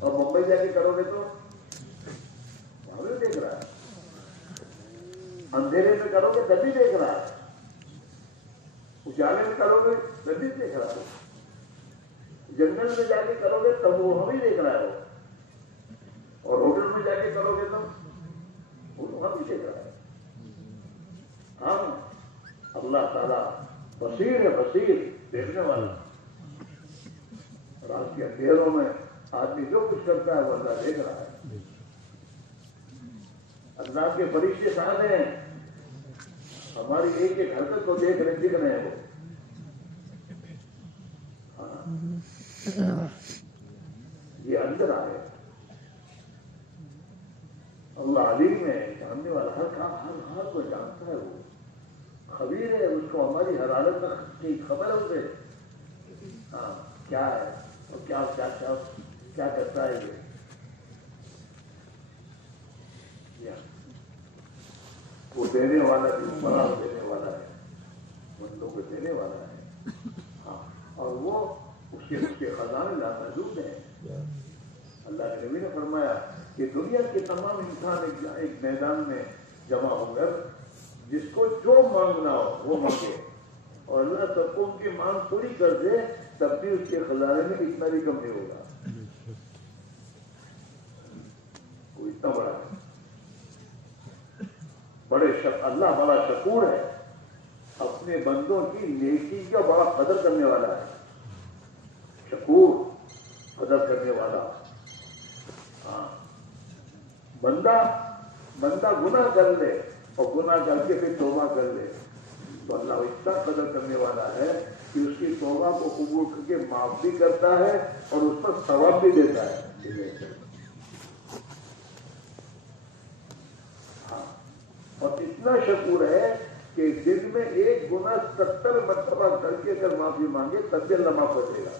اور ممبئی جا کے کرو گے تو وہاں بھی دیکھ رہا ہے. اندھیرے میں کرو گے تب بھی دیکھ رہا ہے، اجالے میں کرو گے تب بھی دیکھ رہا ہے. جنگل میں جا کے کرو گے تب وہ ہمیں دیکھ رہا ہے، اور ہوٹل میں جا کے کرو گے تب وہ وہاں بھی دیکھ رہا ہے. ہم اللہ تعالیٰ بصیر ہے، بصیر دیکھنے والا. رات کے اندھیروں میں آدمی جو کچھ کرتا ہے وہ اللہ دیکھ رہا ہے. اللہ کے فرشتے ساتھ ہیں، ہماری ایک ایک حرکت کو دیکھ رہے ہیں وہ. ہاں، یہ اندر آئے. اللہ علیم ہے، جاننے والا، ہر کام ہر حال کو جانتا ہے. وہ خبیر ہے، اس کو ہماری ہر حالت کی خبر ہے اسے. ہاں، کیا ہے اور کیا کرتا ہے یہ. وہ دینے والا بھی بڑا دینے والا ہے، بندوں کو دینے والا ہے. ہاں، اور وہ اس کے خزانے لامحدود ہیں. اللہ کے نبی نے فرمایا کہ دنیا کے تمام انسان ایک میدان میں جمع ہو کر جس کو جو مانگنا ہو وہ مانگے، اور اللہ سب کو ان کی مانگ پوری کر دے، تب بھی اس کے خزانے میں اتنا بھی کم نہیں ہوگا. وہ اتنا بڑا ہے. اللہ بڑا شکور ہے، اپنے بندوں کی نیکی کا بڑا قدر کرنے والا ہے. شکور، قدر کرنے والا. ہاں، بندہ گناہ کر لے اور گناہ کر کے پھر توبہ کر لے تو اللہ اتنا قدر کرنے والا ہے کہ اس کی توبہ کو قبول کر کے معاف بھی کرتا ہے اور اس پر ثواب بھی دیتا ہے. ہاں، اور اتنا شکور ہے کہ دن میں ایک گناہ 70 مرتبہ کر کے اگر معافی مانگے تب بھی اللہ معاف کر دے گا.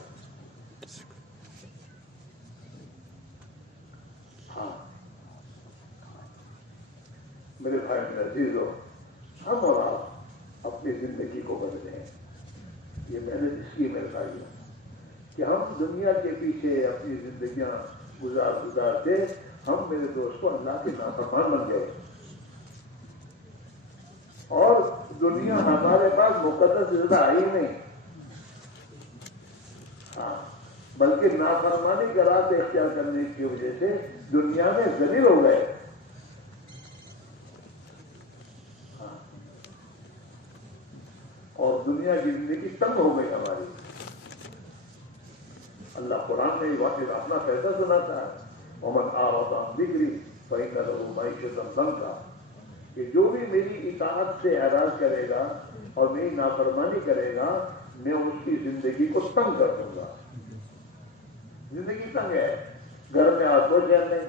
ہاں میرے بھائی میرے عزیزو، ہم اور آپ اپنی زندگی کو بدلیں. یہ میں نے اس کی میرے بھائی کہ ہم دنیا کے پیچھے اپنی زندگیاں گزارتے ہم میرے دوستوں اللہ کے نافرمان بن گئے، اور دنیا ہمارے پاس مقدس زیادہ آئی نہیں. ہاں، بلکہ نافرمانی کا راستہ اختیار کرنے کی وجہ سے دنیا میں ذلیل ہو گئے. ہاں، اور دنیا کی زندگی تنگ ہو گئی ہماری. اللہ قرآن میں یہ واقعہ اپنا فیصلہ سناتا ہے، ومن اعرض عن ذکری فإن له معیشۃ ضنکا، کہ جو بھی میری اطاعت سے اعراض کرے گا اور میری نافرمانی کرے گا میں اس کی زندگی کو تنگ کر دوں گا. زندگی تنگ ہے، گھر میں آ تو چین نہیں،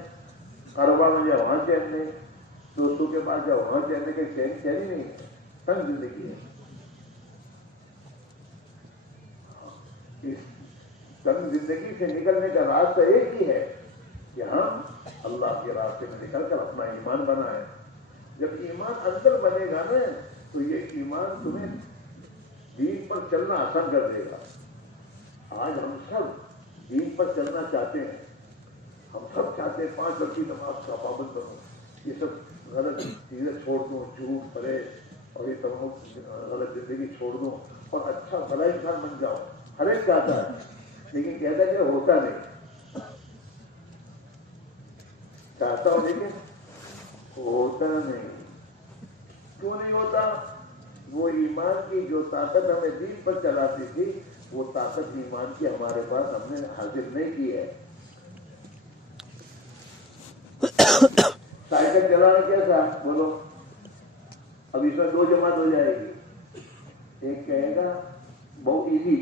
کاروبار میں جاؤ وہاں چین نہیں، دوستوں کے پاس جاؤ وہاں چین نہیں، کہ چین ہی نہیں ہے، تنگ زندگی ہے. اس تنگ زندگی سے نکلنے کا راستہ ایک ہی ہے کہ ہم اللہ کے راستے میں نکل کر اپنا ایمان بنائیں. جب ایمان اندر بنے گا نا تو یہ ایمان تمہیں دین پر چلنا آسان کر دے گا. آج ہم سب دین پر چلنا چاہتے ہیں. ہم سب چاہتے ہیں 5 وقت کی نماز کا پابند بنوں, یہ سب غلط چیزیں چھوڑ دوں, جھوٹ پڑے اور یہ تمام غلط زندگی چھوڑ دوں اور اچھا بھلا انسان بن جاؤ. ہر ایک چاہتا ہے, لیکن کہتا ہے کہ ہوتا نہیں. چاہتا ہوں لیکن ہوتا نہیں. کیوں نہیں ہوتا؟ وہ ایمان کی جو طاقت ہمیں دین پر چلاتی تھی, وہ طاقت ایمان کی ہمارے پاس ہم نے حاصل نہیں کی ہے. سائیکل چلانا کیسا بولو؟ اب اس میں 2 جماعت ہو جائے گی. ایک کہے گا بہت ایزی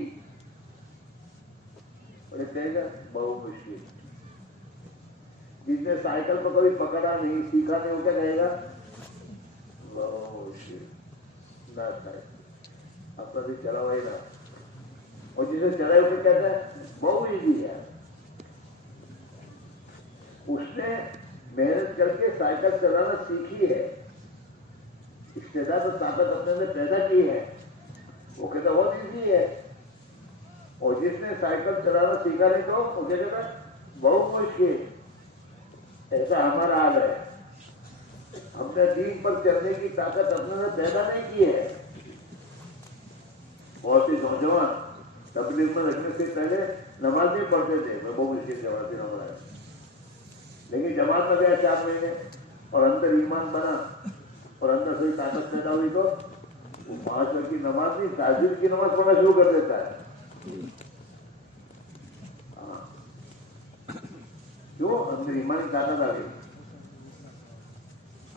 اور ایک کہے گا بہت مشکل. جس نے سائیکل کو کبھی پکڑا نہیں, سیکھا نہیں, وہ کیا کہے گا؟ بہت مشکل نہ سائیکل اپنا بھی چلا ہوا ہی نہ. اور جسے چلا ہے اسے کہتا ہے بہت ایزی ہے. اس نے محنت کر کے سائیکل چلانا سیکھی ہے, استعداد اور طاقت اپنے اندر پیدا کی ہے, وہ کہتا بہت ایزی ہے. اور جس نے سائیکل چلانا سیکھا نہیں تو وہ کہتا بہت مشکل. ایسا ہمارا حال ہے. ہم نے دین پر چلنے کی طاقت اپنے اندر پیدا نہیں کی ہے. بہت سے نوجوان تبلیغ میں رکھنے سے پہلے نماز نہیں پڑھتے تھے, میں بہت مشکل جماعتی نماز ہے, لیکن جماعت میں گیا 4 مہینے اور اندر ایمان بنا اور اندر سے طاقت پیدا ہوئی تو وہ 5 وقت کی نماز نہیں, تہجد کی نماز پڑھنا شروع کر دیتا ہے. کیوں؟ اندر ایمان کی طاقت آ گئی.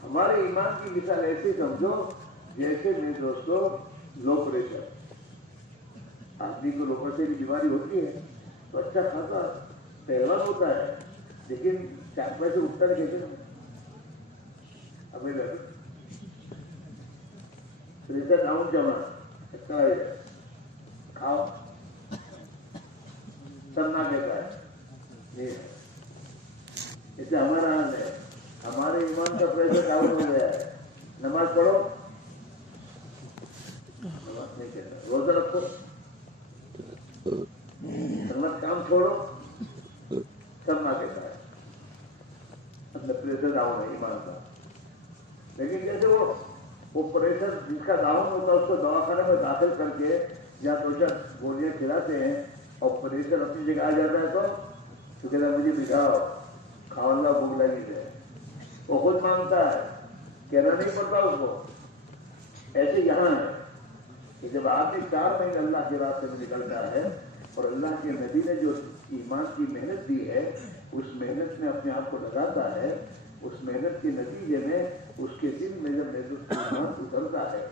ہمارے ایمان کی مثال ایسی سمجھو جیسے میرے دوستوں لو پریشر. آدمی کو لو پریشر کی بیماری ہوتی ہے تو اچھا خاصا پہلوان ہوتا ہے, لیکن 4 پیسے اٹھتا نہیں کہتے نا. ہمیں پریشر ڈاؤن جمع اچھا ہے, کھاؤ سب نہ کہتا ہے. اسے ہمارا حال ہے. ہمارے ایمان کا پریشر ڈاؤن ہو گیا ہے. نماز پڑھو, نماز نہیں کہتا. روزہ رکھو, نماز کام چھوڑو, سب نہ کہتا ہے. اندر پریشر ڈاؤن ہے ایمان کا. لیکن جیسے وہ پریشر جس کا ڈاؤن ہوتا ہے اس کو دواخانے میں داخل کر کے یا تو گولیاں کھلاتے ہیں اور پریشر اپنی جگہ آ جاتا ہے تو کہتا ہے مجھے بٹھاؤ, کھاؤ, اللہ بھوک لگی ہے. وہ خود مانگتا ہے, کہنا نہیں پڑتا اس کو. ایسے یہاں ہے کہ جب آدمی 4 مہینے اللہ کے راستے میں نکلتا ہے اور اللہ کے نبی نے جو ایمان کی محنت دی ہے اس محنت میں اپنے آپ کو لگاتا ہے, اس محنت کے نتیجے میں اس کے دل میں جب ایمان اترتا ہے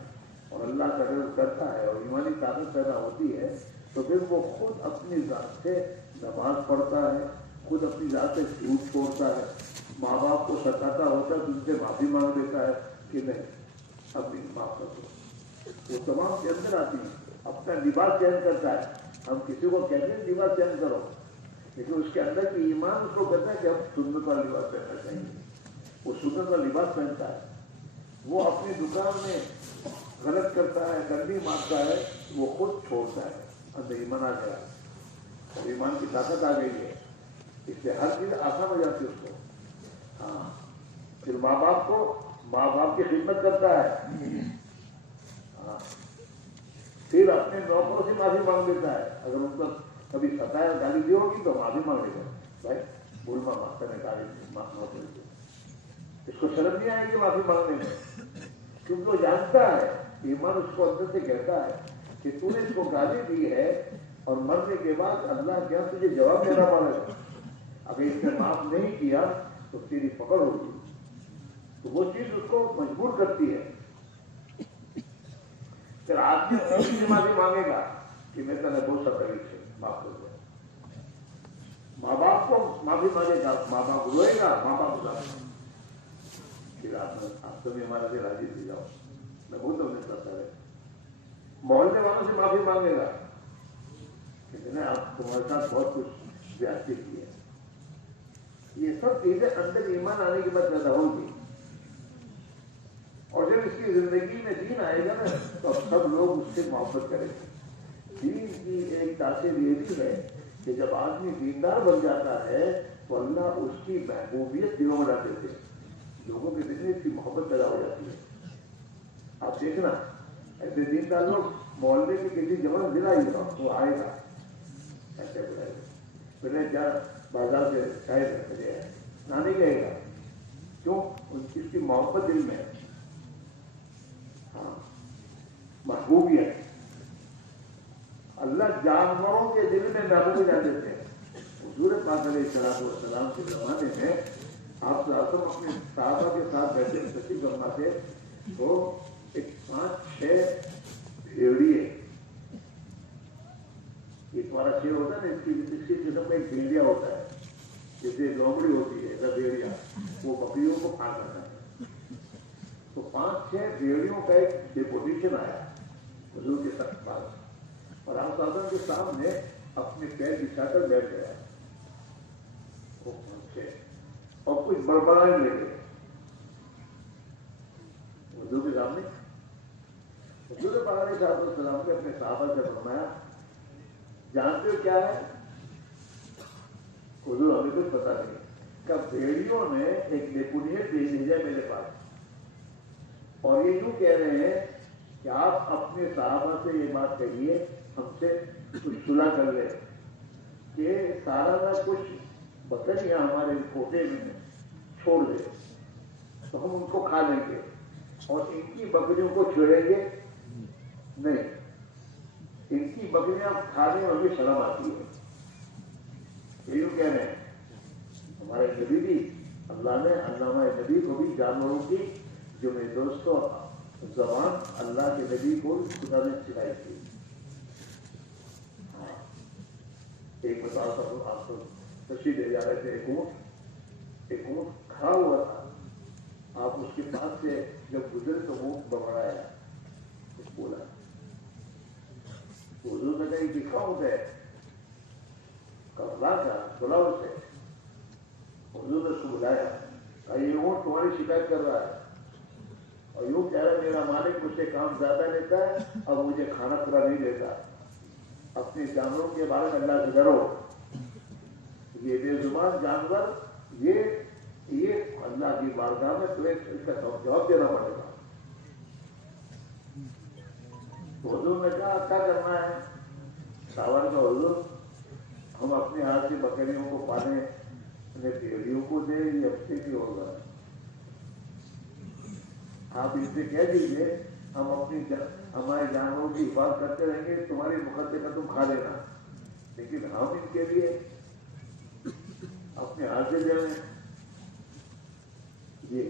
اور اللہ کا ڈر کرتا ہے اور ایمانی طاقت پیدا ہوتی ہے تو پھر وہ خود اپنی ذات سے نماز پڑھتا ہے, خود اپنی ذات سے جھوٹ چھوڑتا ہے. ماں باپ کو ستاتا ہوتا ہے تو ان سے معافی مانگ دیتا ہے کہ نہیں اب نہیں معاف کر دو. وہ تمام کے اندر آتی ہے. اپنا لباس چینج کرتا ہے. ہم کسی کو کہتے ہیں لباس چینج کرو, لیکن اس کے اندر کی ایمان اس کو کہتا ہے کہ ہم سنت والا لباس پہننا چاہیے. وہ سنت والا لباس پہنتا ہے. وہ اپنی دکان میں غلط کرتا ہے, گندی مارتا ہے, وہ خود چھوڑتا ہے. اندر ایمان آ گیا اور ایمان کی طاقت آ گئی ہے, اس سے ہر چیز آسان ہو جاتی ہے اس کو. ہاں, پھر ماں باپ کی خدمت کرتا ہے. ہاں, پھر اپنے نوکروں سے معافی مانگ لیتا ہے. اگر ان کو کبھی ستایا گالی دی ہوگی تو معافی مانگ لے گا, بھائی بھول ماں نے گالی نوکر دی. اس کو شرم نہیں آئے گی معافی مانگنے میں, کیونکہ وہ جانتا ہے ایمان اس کو اندر سے کہتا ہے کہ تو نے اس کو گالی دی ہے اور مرنے کے بعد اللہ کیا تجھے جواب دینا پڑے گا. اگر اس نے معاف نہیں کیا تو تیری پکڑ ہوگی. تو وہ چیز اس کو مجبور کرتی ہے. پھر آدمی اپنی سے معافی مانگے گا کہ میں تمہیں بہت سا طریق سے معاف کر دیا. ماں باپ کو معافی مانگے گا, ماں باپ روئے گا, ماں باپ بتا پھر آپ تو بھی ہمارے سے راضی دے جاؤ, میں بہت نہیں کرتا ہے. محلے والوں سے معافی مانگے گا کہ آپ تمہارے ساتھ بہت کچھ زیادتی کی ہے. یہ سب چیزیں اندر ایمان آنے کے بعد پیدا ہوگی. اور جب اس کی زندگی میں دین آئے گا نا تو سب لوگ اس سے محبت کریں گے. دین کی ایک تاثیر یہ بھی ہے کہ جب آدمی دیندار بن جاتا ہے تو اللہ اس کی محبوبیت دلوں میں ڈال دیتے ہیں, لوگوں کے دل میں اس کی محبت پیدا ہو جاتی ہے. آپ دیکھنا ایسے دیندار لوگ محلے کی کسی جگہ دلائی گا وہ آئے گا ایسے بلائے گا, پھر کیا بازار سے چائے رکھ دیا نہ نہیں کہے گا, کیوں؟ اس کی محبت دل میں ہے. ہاں محبوبیت. اللہ جانوروں کے دل میں محبوبیت ڈال دیتے ہیں. حضور پاک علیہ السلام کے زمانے میں آپ اپنے صحابہ کے ساتھ بیٹھے تشریف فرما تھے تو ایک 5-6 بھیڑیے, ایک ہمارا شیر ہوتا ہے نا, اس کی قسم کا ایک بھیڑیا ہوتا ہے جیسے لومڑی ہوتی ہے بھیڑیا, وہ بکریوں کو کھا کرتا ہے. تو 5-6 بھیڑیوں کا ایک ڈیپوٹیشن آیا حضور کے ساتھ پاس, اور آپ صاحب کے سامنے اپنے پیر بچھا کر بیٹھ گیا. وہ 5-6 اور کچھ بڑبڑانے لگے حضور کے سامنے. حضور پاک علیہ السلام نے اپنے صحابہ سے فرمایا جانتے ہو کیا ہے؟ حضور ہمیں کچھ پتا نہیں. کہ بھیڑیوں نے ایک ڈیپوٹیشن بھیجا ہے میرے پاس اور یہ یوں کہہ رہے ہیں کہ آپ اپنے صحابہ سے یہ بات کہیے ہم سے کچھ صلح کر لیں کہ سالانہ کچھ بکریاں ہمارے کوٹے میں چھوڑ دے تو ہم ان کو کھا لیں گے اور ان کی بکریوں کو چھوڑیں گے نہیں. ان کی بکریاں کھانے میں بھی شرم آتی ہے. یہ کہہ رہے ہیں ہمارے نبی بھی, اللہ نے علامہ نبی کو بھی جانوروں کی جو میرے دوستوں زبان اللہ کے نبی کو خدا نے سکھائی تھی. ایک مثال آپ کو تشریح دے جا رہے تھے. ایک اونٹ کھڑا ہوا تھا, آپ اس کے پاس سے جب گزرے تو اونٹ بڑبڑایا, کچھ بولا تو حضور نے کہا یہ کس کا اونٹ ہے؟ کرلا کا بلا اسے. حضور نے اس کو بلایا, کہا یہ اونٹ تمہاری شکایت کر رہا ہے اور یوں کہہ رہا ہے میرا مالک مجھ سے کام زیادہ لیتا ہے اب مجھے کھانا پورا نہیں دیتا. اپنے جانوروں کے بارے میں اللہ سے ڈرو. یہ بے زبان جانور یہ اللہ کی بارگاہ میں تمہیں اس کا جواب دینا پڑے گا. تو حضور نے کہا کیا کرنا ہے؟ صحابہ کا حضور ہم اپنے ہاتھ سے بکریوں کو پالیں, اپنے بھیڑیوں کو دیں, یہ ہفتے کی ہوگا. آپ ان سے کہہ دیجیے ہم ہمارے جانوروں کی حفاظت کرتے رہیں گے, تمہاری مقدے کا تم کھا لینا, لیکن ہم ان کے لیے اپنے ہاتھ سے دے رہے ہیں. یہ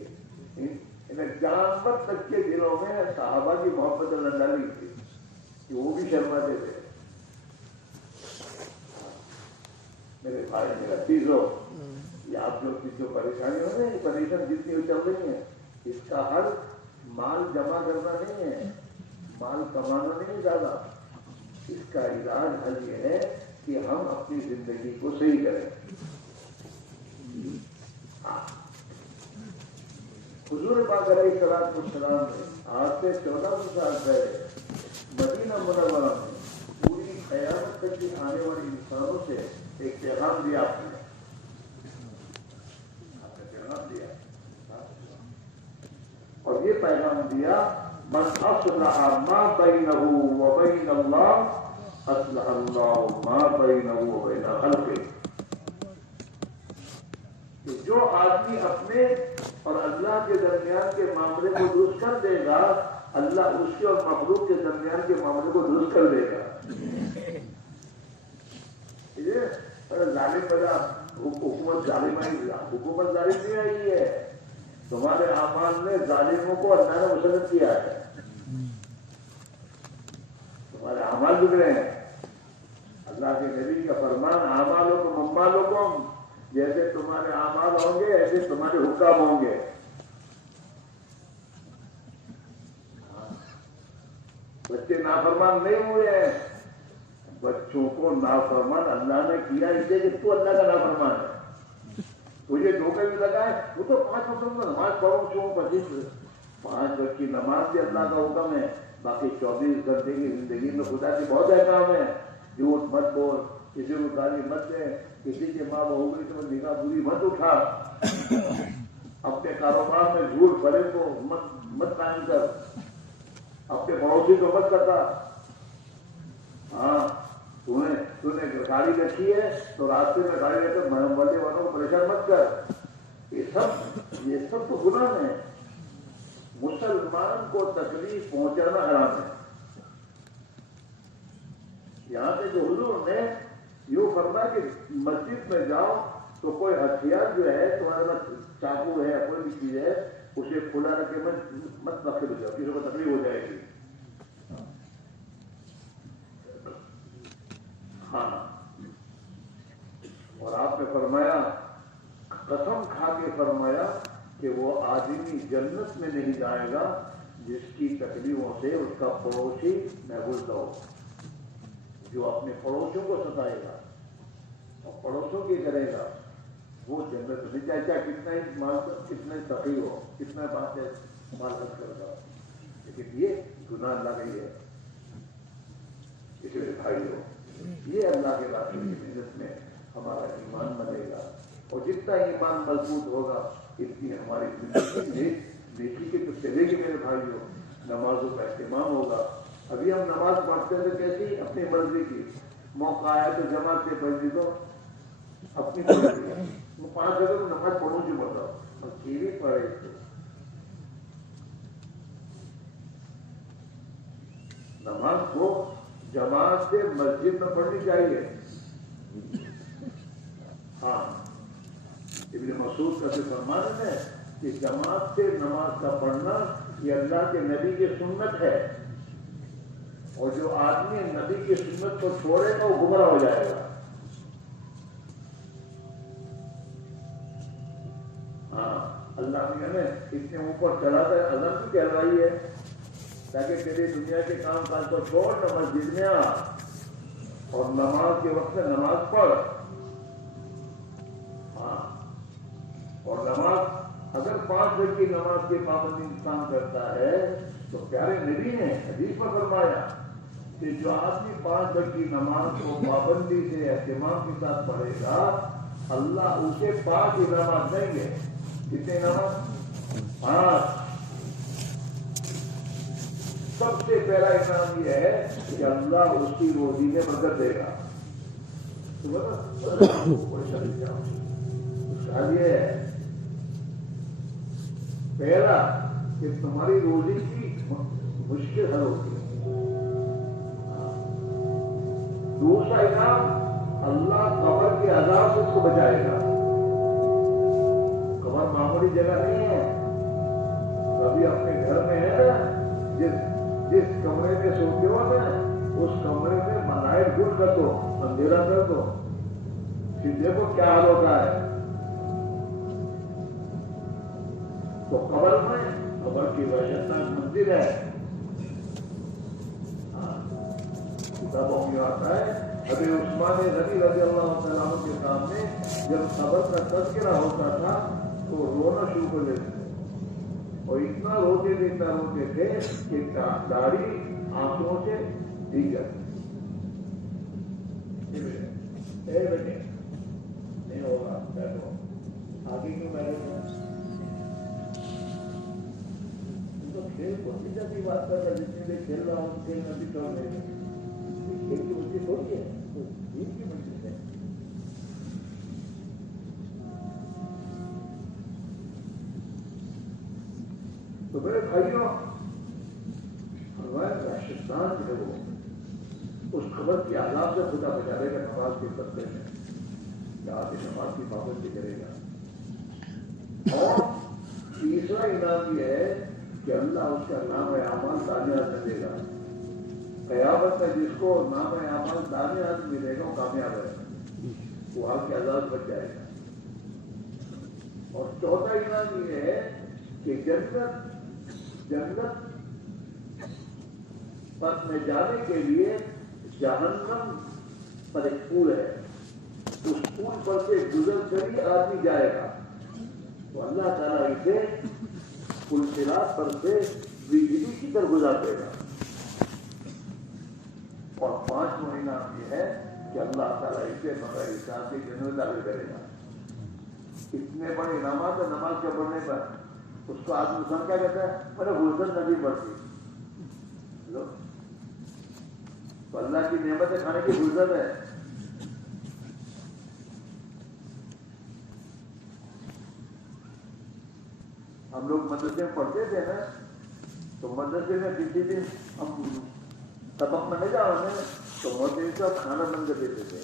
جانور تک کے دنوں میں صحابہ کی محبت اللہ ڈالی تھی کہ وہ بھی شرماتے تھے. میرے بھائی میرا چیزوں یہ آپ جو پریشانی ہو رہی ہے, یہ پریشانی جتنی چل رہی ہے اس کا حل مال جمع کرنا نہیں ہے, مال کمانا نہیں زیادہ. اس کا علاج حل یہ ہے کہ ہم اپنی زندگی کو صحیح کریں. حضور پاک علیہ السلام نے آج سے 1400 سال پہلے مدینہ منورہ میں پوری قیامت تک کی آنے والی انسانوں سے ایک پیغام دیا. آپ نے پیغام دیا اور یہ پیغام دیا من اصلح ما بینہ وبین اللہ اصلح اللہ ما بینہ وبین خلقہ. کہ جو آدمی اپنے اور اللہ کے درمیان کے معاملے کو درست کر دے گا اللہ اس کے اور مخلوق کے درمیان کے معاملے کو درست کر دے گا. ظالم بنا حکومت ظالم نہیں آئی ہے. تمہارے اعمال میں ظالموں کو اللہ نے مسلط کیا ہے. تمہارے اعمال بگڑے ہیں. اللہ کے نبی کا فرمان اعمالوں کو ممالوں کو جیسے تمہارے اعمال ہوں گے ایسے تمہارے حکام ہوں گے. بچے نافرمان نہیں ہوئے ہیں, بچوں کو نافرمان اللہ نے کیا اس لیے کہ تو اللہ کا نافرمان ہے. تجھے دھوکہ بھی لگا ہے وہ تو 5 وقت میں نماز پڑھو کیوں 25 5 وقت کی نماز بھی اللہ کا حکم ہے، باقی 24 گھنٹے کی زندگی میں خدا کی بہت احکام ہے. جھوٹ مت بول، کسی کو گالی مت دے، کسی کی ماں بہو گئی تو نگاہ پوری مت اٹھا، اپنے کاروبار میں جھوٹ بڑے کو مت قائم کر، اپنے پڑوسی کو مت کرتا. ہاں تو نے گاڑی رکھی ہے تو راستے میں گاڑی رکھ کر بڑے والوں کو پریشان مت کر. یہ سب تو گناہ ہے. مسلمان کو تکلیف پہنچانا حرام ہے. یہاں پہ جو حضور نے یوں فرمایا کہ مسجد میں جاؤ تو کوئی ہتھیار جو ہے تمہارا چاقو ہے یا کوئی بھی چیز ہے اسے کھلا رکھ کے مت داخل ہو جاؤ، کسی کو تکلیف ہو جائے گی. ہاں، اور آپ نے فرمایا، قسم کھا کے فرمایا کہ وہ آدمی جنت میں نہیں جائے گا جس کی تکلیفوں سے اس کا پڑوسی محفوظ نہ ہو. جو اپنے پڑوسیوں کو ستائے گا اور پڑوسوں کی کرے گا وہ جنت نہیں جائے، چاہے کتنا ہی مال کتنا ہی تقی ہو، کتنا بات ہے مال خرچ کرے گا. لیکن یہ گناہ اللہ نہیں ہے. اس لیے بھائی ہو، یہ اللہ کے راستے کی محنت میں ہمارا ایمان بنے گا، اور جتنا ایمان مضبوط ہوگا اتنی ہماری زندگی نیکی کے تو چلے گی. میرے بھائی ہو، نمازوں کا اہتمام ہوگا. ابھی ہم نماز پڑھتے تھے کیسی اپنی مرضی کی، موقع آیا تو جماعت سے پڑھ لی تو اپنی مرضی. وہ 5 جگہ تو نماز پڑھوں جو بتاؤ اور کیوی پڑھے تھے. نماز کو جماعت سے مسجد میں پڑھنی چاہیے. ہاں، ابن مسعود کا جو فرمان ہے کہ جماعت سے نماز کا پڑھنا یہ اللہ کے نبی کی سنت ہے، اور جو آدمی نبی کی سنت کو چھوڑے گا وہ گمراہ ہو جائے گا. ہاں، اللہ نے ہمیں اتنے اوپر چلا کر اذان بھی کہلوائی ہے تاکہ تیری دنیا کے کام کاج کو چھوڑ نہ مسجد میں آ اور نماز کے وقت میں نماز پڑھ. ہاں، اور نماز اگر 5 وقت کی نماز کی پابندی انسان کرتا ہے تو پیارے نبی نے حدیث میں فرمایا کہ جو آدمی 5 وقت کی نماز کو پابندی سے اہتمام کے ساتھ پڑھے گا اللہ اسے 5 انعامات دیں گے. کتنے انعامات؟ 5. سب سے پہلا انعام یہ ہے کہ اللہ اس کی روزی میں مدد دے گا. یہ ہے پہلا کہ تمہاری روزی کی مشکل حل ہوتی ہے. دوسرا انعام اللہ قبر کے عذاب سے اس کو بچائے گا. قبر معمولی جگہ نہیں ہے. کبھی اپنے گھر میں ہے نا جس کمرے میں سوتے ہو نا اس کمرے میں ملائٹ گل کر دو، اندھیرا کر دو، پھر دیکھو کیا حال ہوتا ہے. تو قبر میں قبر کی وحشتناک منزل ہے. کتابوں میں آتا ہے ابھی عثمان غنی رضی اللہ تعالیٰ عنہ کے سامنے جب قبر کا تذکرہ ہوتا تھا تو رونا شروع کر دیتے تھے، اور اتنا روتے تھے کہ داڑھی آنکھوں سے بھیگ جاتی. بیٹے نہیں ہوگا بیٹھو آگے کیوں بیٹھے تو کھیل کو کی بات کر رہا جتنے دیر کھیل رہا ہوں کھیل میں بھی چھوڑ نہیں کھیل کی بچی تھوڑی ہے تو دین کی بچی ہے. تو میرے بھائیوں ہمارے راجستھان جو ہے وہ اس خبر کی عذاب سے خدا بچارے گا نماز کے سطح میں جہاں سے نماز کی پابندی کرے گا. اور تیسرا انعام یہ ہے کہ اللہ اس کا نام اعمال دانے ہاتھ دے گا. قیامت میں جس کو نام اعمال دانے ہاتھ ملے گا وہ کامیاب ہے، وہ آپ کے عذاب بچ جائے گا. اور چوتھا انعام یہ ہے کہ جنت پر میں جانے کے لیے جہنم پر ایک پل ہے، اس پل پر سے گزر کر ہی آدمی جائے گا. تو اللہ تعالیٰ اسے پل صراط پر سے بجلی کی طرح گزار دے گا. اور 5واں انعام یہ ہے کہ اللہ تعالیٰ اسے بغیر حساب کے جنت میں داخل کرے گا. اتنے بڑے انعامات ہیں نماز کے پڑھنے پر. اس کو آدمی انسان کیا کہتا ہے؟ میں نے غسل ندی پڑتی. تو اللہ کی نعمتیں کھانے کی غسل ہے. ہم لوگ مدرسے میں پڑھتے تھے نا، تو مدرسے میں کسی دن ہم سبق میں نہیں جاؤ نا تو موتی صاحب کھانا بن کر دیتے تھے.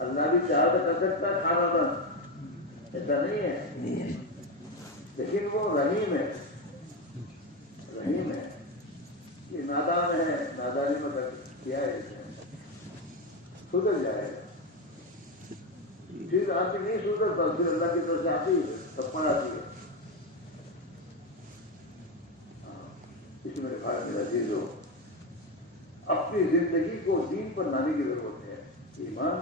اللہ بھی چاہ تو کر سکتا ہے کھانا بند، ایسا نہیں ہے. لیکن وہ رحیم ہے، رحیم ہے. یہ نادان ہے، نادانی میں کیا ہے سدھر جائے گا. پھر آدمی نہیں سدھرتا، پھر اللہ کی طرف سے آتی ہے تب پر آتی ہے. اس میں میرا چیز ہو اپنی زندگی کو دین پر لانے کی ضرورت ہے. ایمان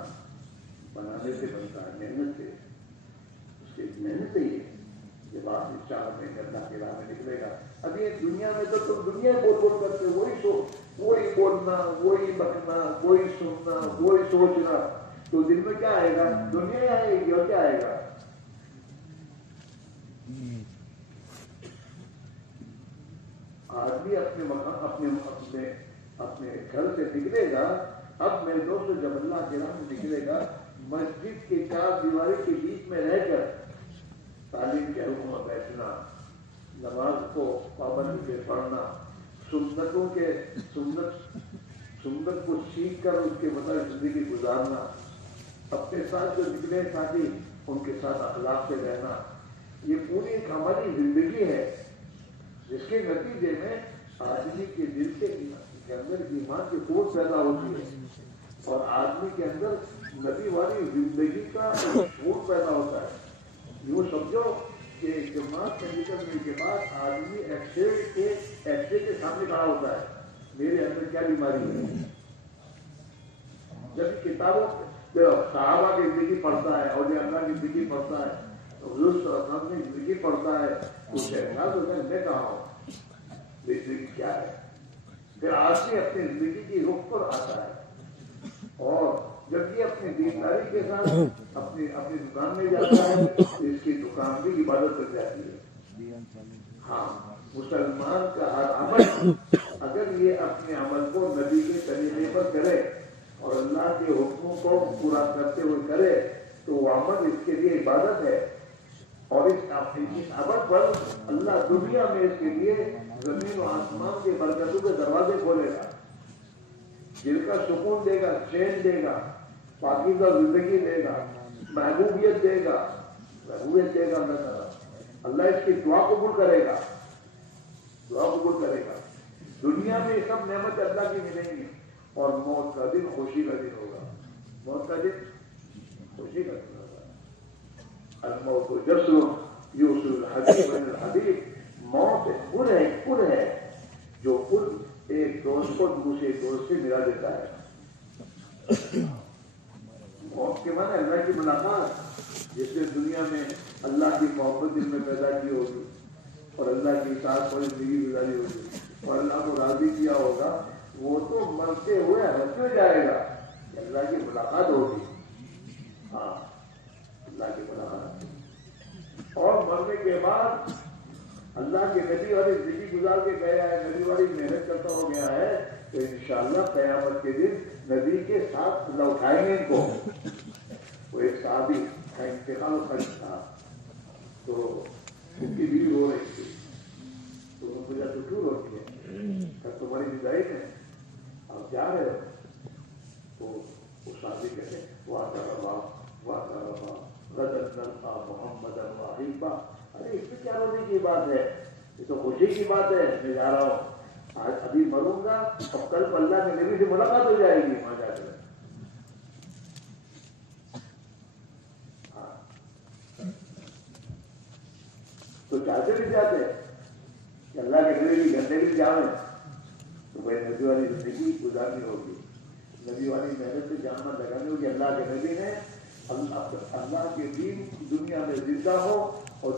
بنانے سے بنتا ہے محنت سے. اس کی محنت ہی ہے جب آپ اس چاہت میں اللہ کی راہ میں نکلے گا. ابھی دنیا میں تو تم دنیا بول بول کرتے وہی بولنا، وہی بکنا، وہی سننا، وہی سوچنا، تو دل میں کیا آئے گا؟ دنیا آئے گی اور کیا آئے گا؟ آدمی اپنے مقام اپنے گھر سے نکلے گا. اب میرے دوست جب اللہ کے راہ میں نکلے گا، مسجد کے 4 دیواری کے بیچ میں رہ کر تعلیم کے حلقوں میں بیٹھنا، نماز کو پابندی سے پڑھنا، سنت کو سیکھ کر اس کے مطابق زندگی گزارنا، اپنے ساتھ جو نکلے ساتھی ان کے ساتھ اخلاق سے رہنا، یہ پوری ایک ہماری زندگی ہے جس کے نتیجے میں آدمی کے دل کے اندر ایمان کی قوت پیدا ہوتی ہے اور آدمی کے اندر نبی والی زندگی کا شعور پیدا ہوتا ہے. یوں سمجھو کہ جماعت میں نکلنے کے بعد آدمی ایکسرے کے سامنے کھڑا ہوتا ہے، میرے اندر کیا بیماری ہے. جب کتابوں صحابہ کی زندگی پڑھتا ہے اور اللہ کی زندگی پڑھتا ہے، حضور صلی اللہ علیہ وسلم کی زندگی پڑھتا ہے، تو احساس ہوتا ہے میں کہا ہوں زندگی کیا ہے. پھر آدمی اپنی زندگی کی رخ پر آتا ہے اور جب یہ اپنی دینداری کے ساتھ اپنی دکان میں جاتا ہے تو اس کی دکان بھی عبادت بن جاتی ہے. ہاں، مسلمان کا ہر عمل اگر یہ اپنے عمل کو نبی کے طریقے پر کرے اور اللہ کے حکموں کو پورا کرتے ہوئے کرے تو وہ عمل اس کے لیے عبادت ہے. اور اس عمل پر اللہ دنیا میں اس کے لیے زمین و آسمان کے برکتوں کے دروازے کھولے گا، دل کا سکون دے گا، چین دے گا، پاکیزہ زندگی دے گا، محبوبیت دے گا اللہ تعالیٰ. اللہ اس کی دعا قبول کرے گا، دنیا میں یہ سب نعمت اللہ کی ملیں گی اور موت کا دن خوشی کا دن ہوگا. موت کا دن خوشی کا دن ہوگا. الموت جسر یوسف الحبیب بن الحبیب. موت پل ہے جو پل ایک دوست کو دوسرے دوست سے ملا دیتا ہے. موت کے معنی اللہ کی ملاقات، جس نے دنیا میں اللہ کی محبت دل میں پیدا کی ہوگی اور اللہ کی اطاعت پر زندگی گزاری ہوگی اور اللہ کو راضی کیا ہوگا، وہ تو مرتے ہوئے ہنستے جائے گا کہ اللہ کی ملاقات ہوگی. ہاں، اللہ کی ملاقات. اور مرنے کے بعد اللہ کے نبی والی زندگی گزار کے گیا ہے، نبی والی محنت کرتا ہو گیا ہے، تو انشاءاللہ قیامت کے دن نبی کے ساتھ اللہ اٹھائیں گے ان کو. وہ ایک صحابی کا انتقال تھا تو ان کی بیوی رو رہی تھی، تو انہوں نے پوچھا تو کیوں روتی ہے؟ کہ تمہاری جدائی میں آپ جا رہے ہو؟ تو وہ صحابی کہتے ہیں محمد الحبا. ارے اس میں کیا رونے کی بات ہے، یہ تو خوشی کی بات ہے. میں جا رہا ہوں، آج ابھی مروں گا اور کل اللہ کے نبی سے ملاقات ہو جائے گی وہاں جا کر. تو چاہتے بھی چاہتے کہ اللہ کے نبی کی گھنٹے بھی جاویں تو بھائی نبی والی زندگی گزارنی ہوگی، نبی والی محنت سے جان لگانی ہوگی. اللہ کے نبی نے اللہ کے دین دنیا میں زندہ ہو اور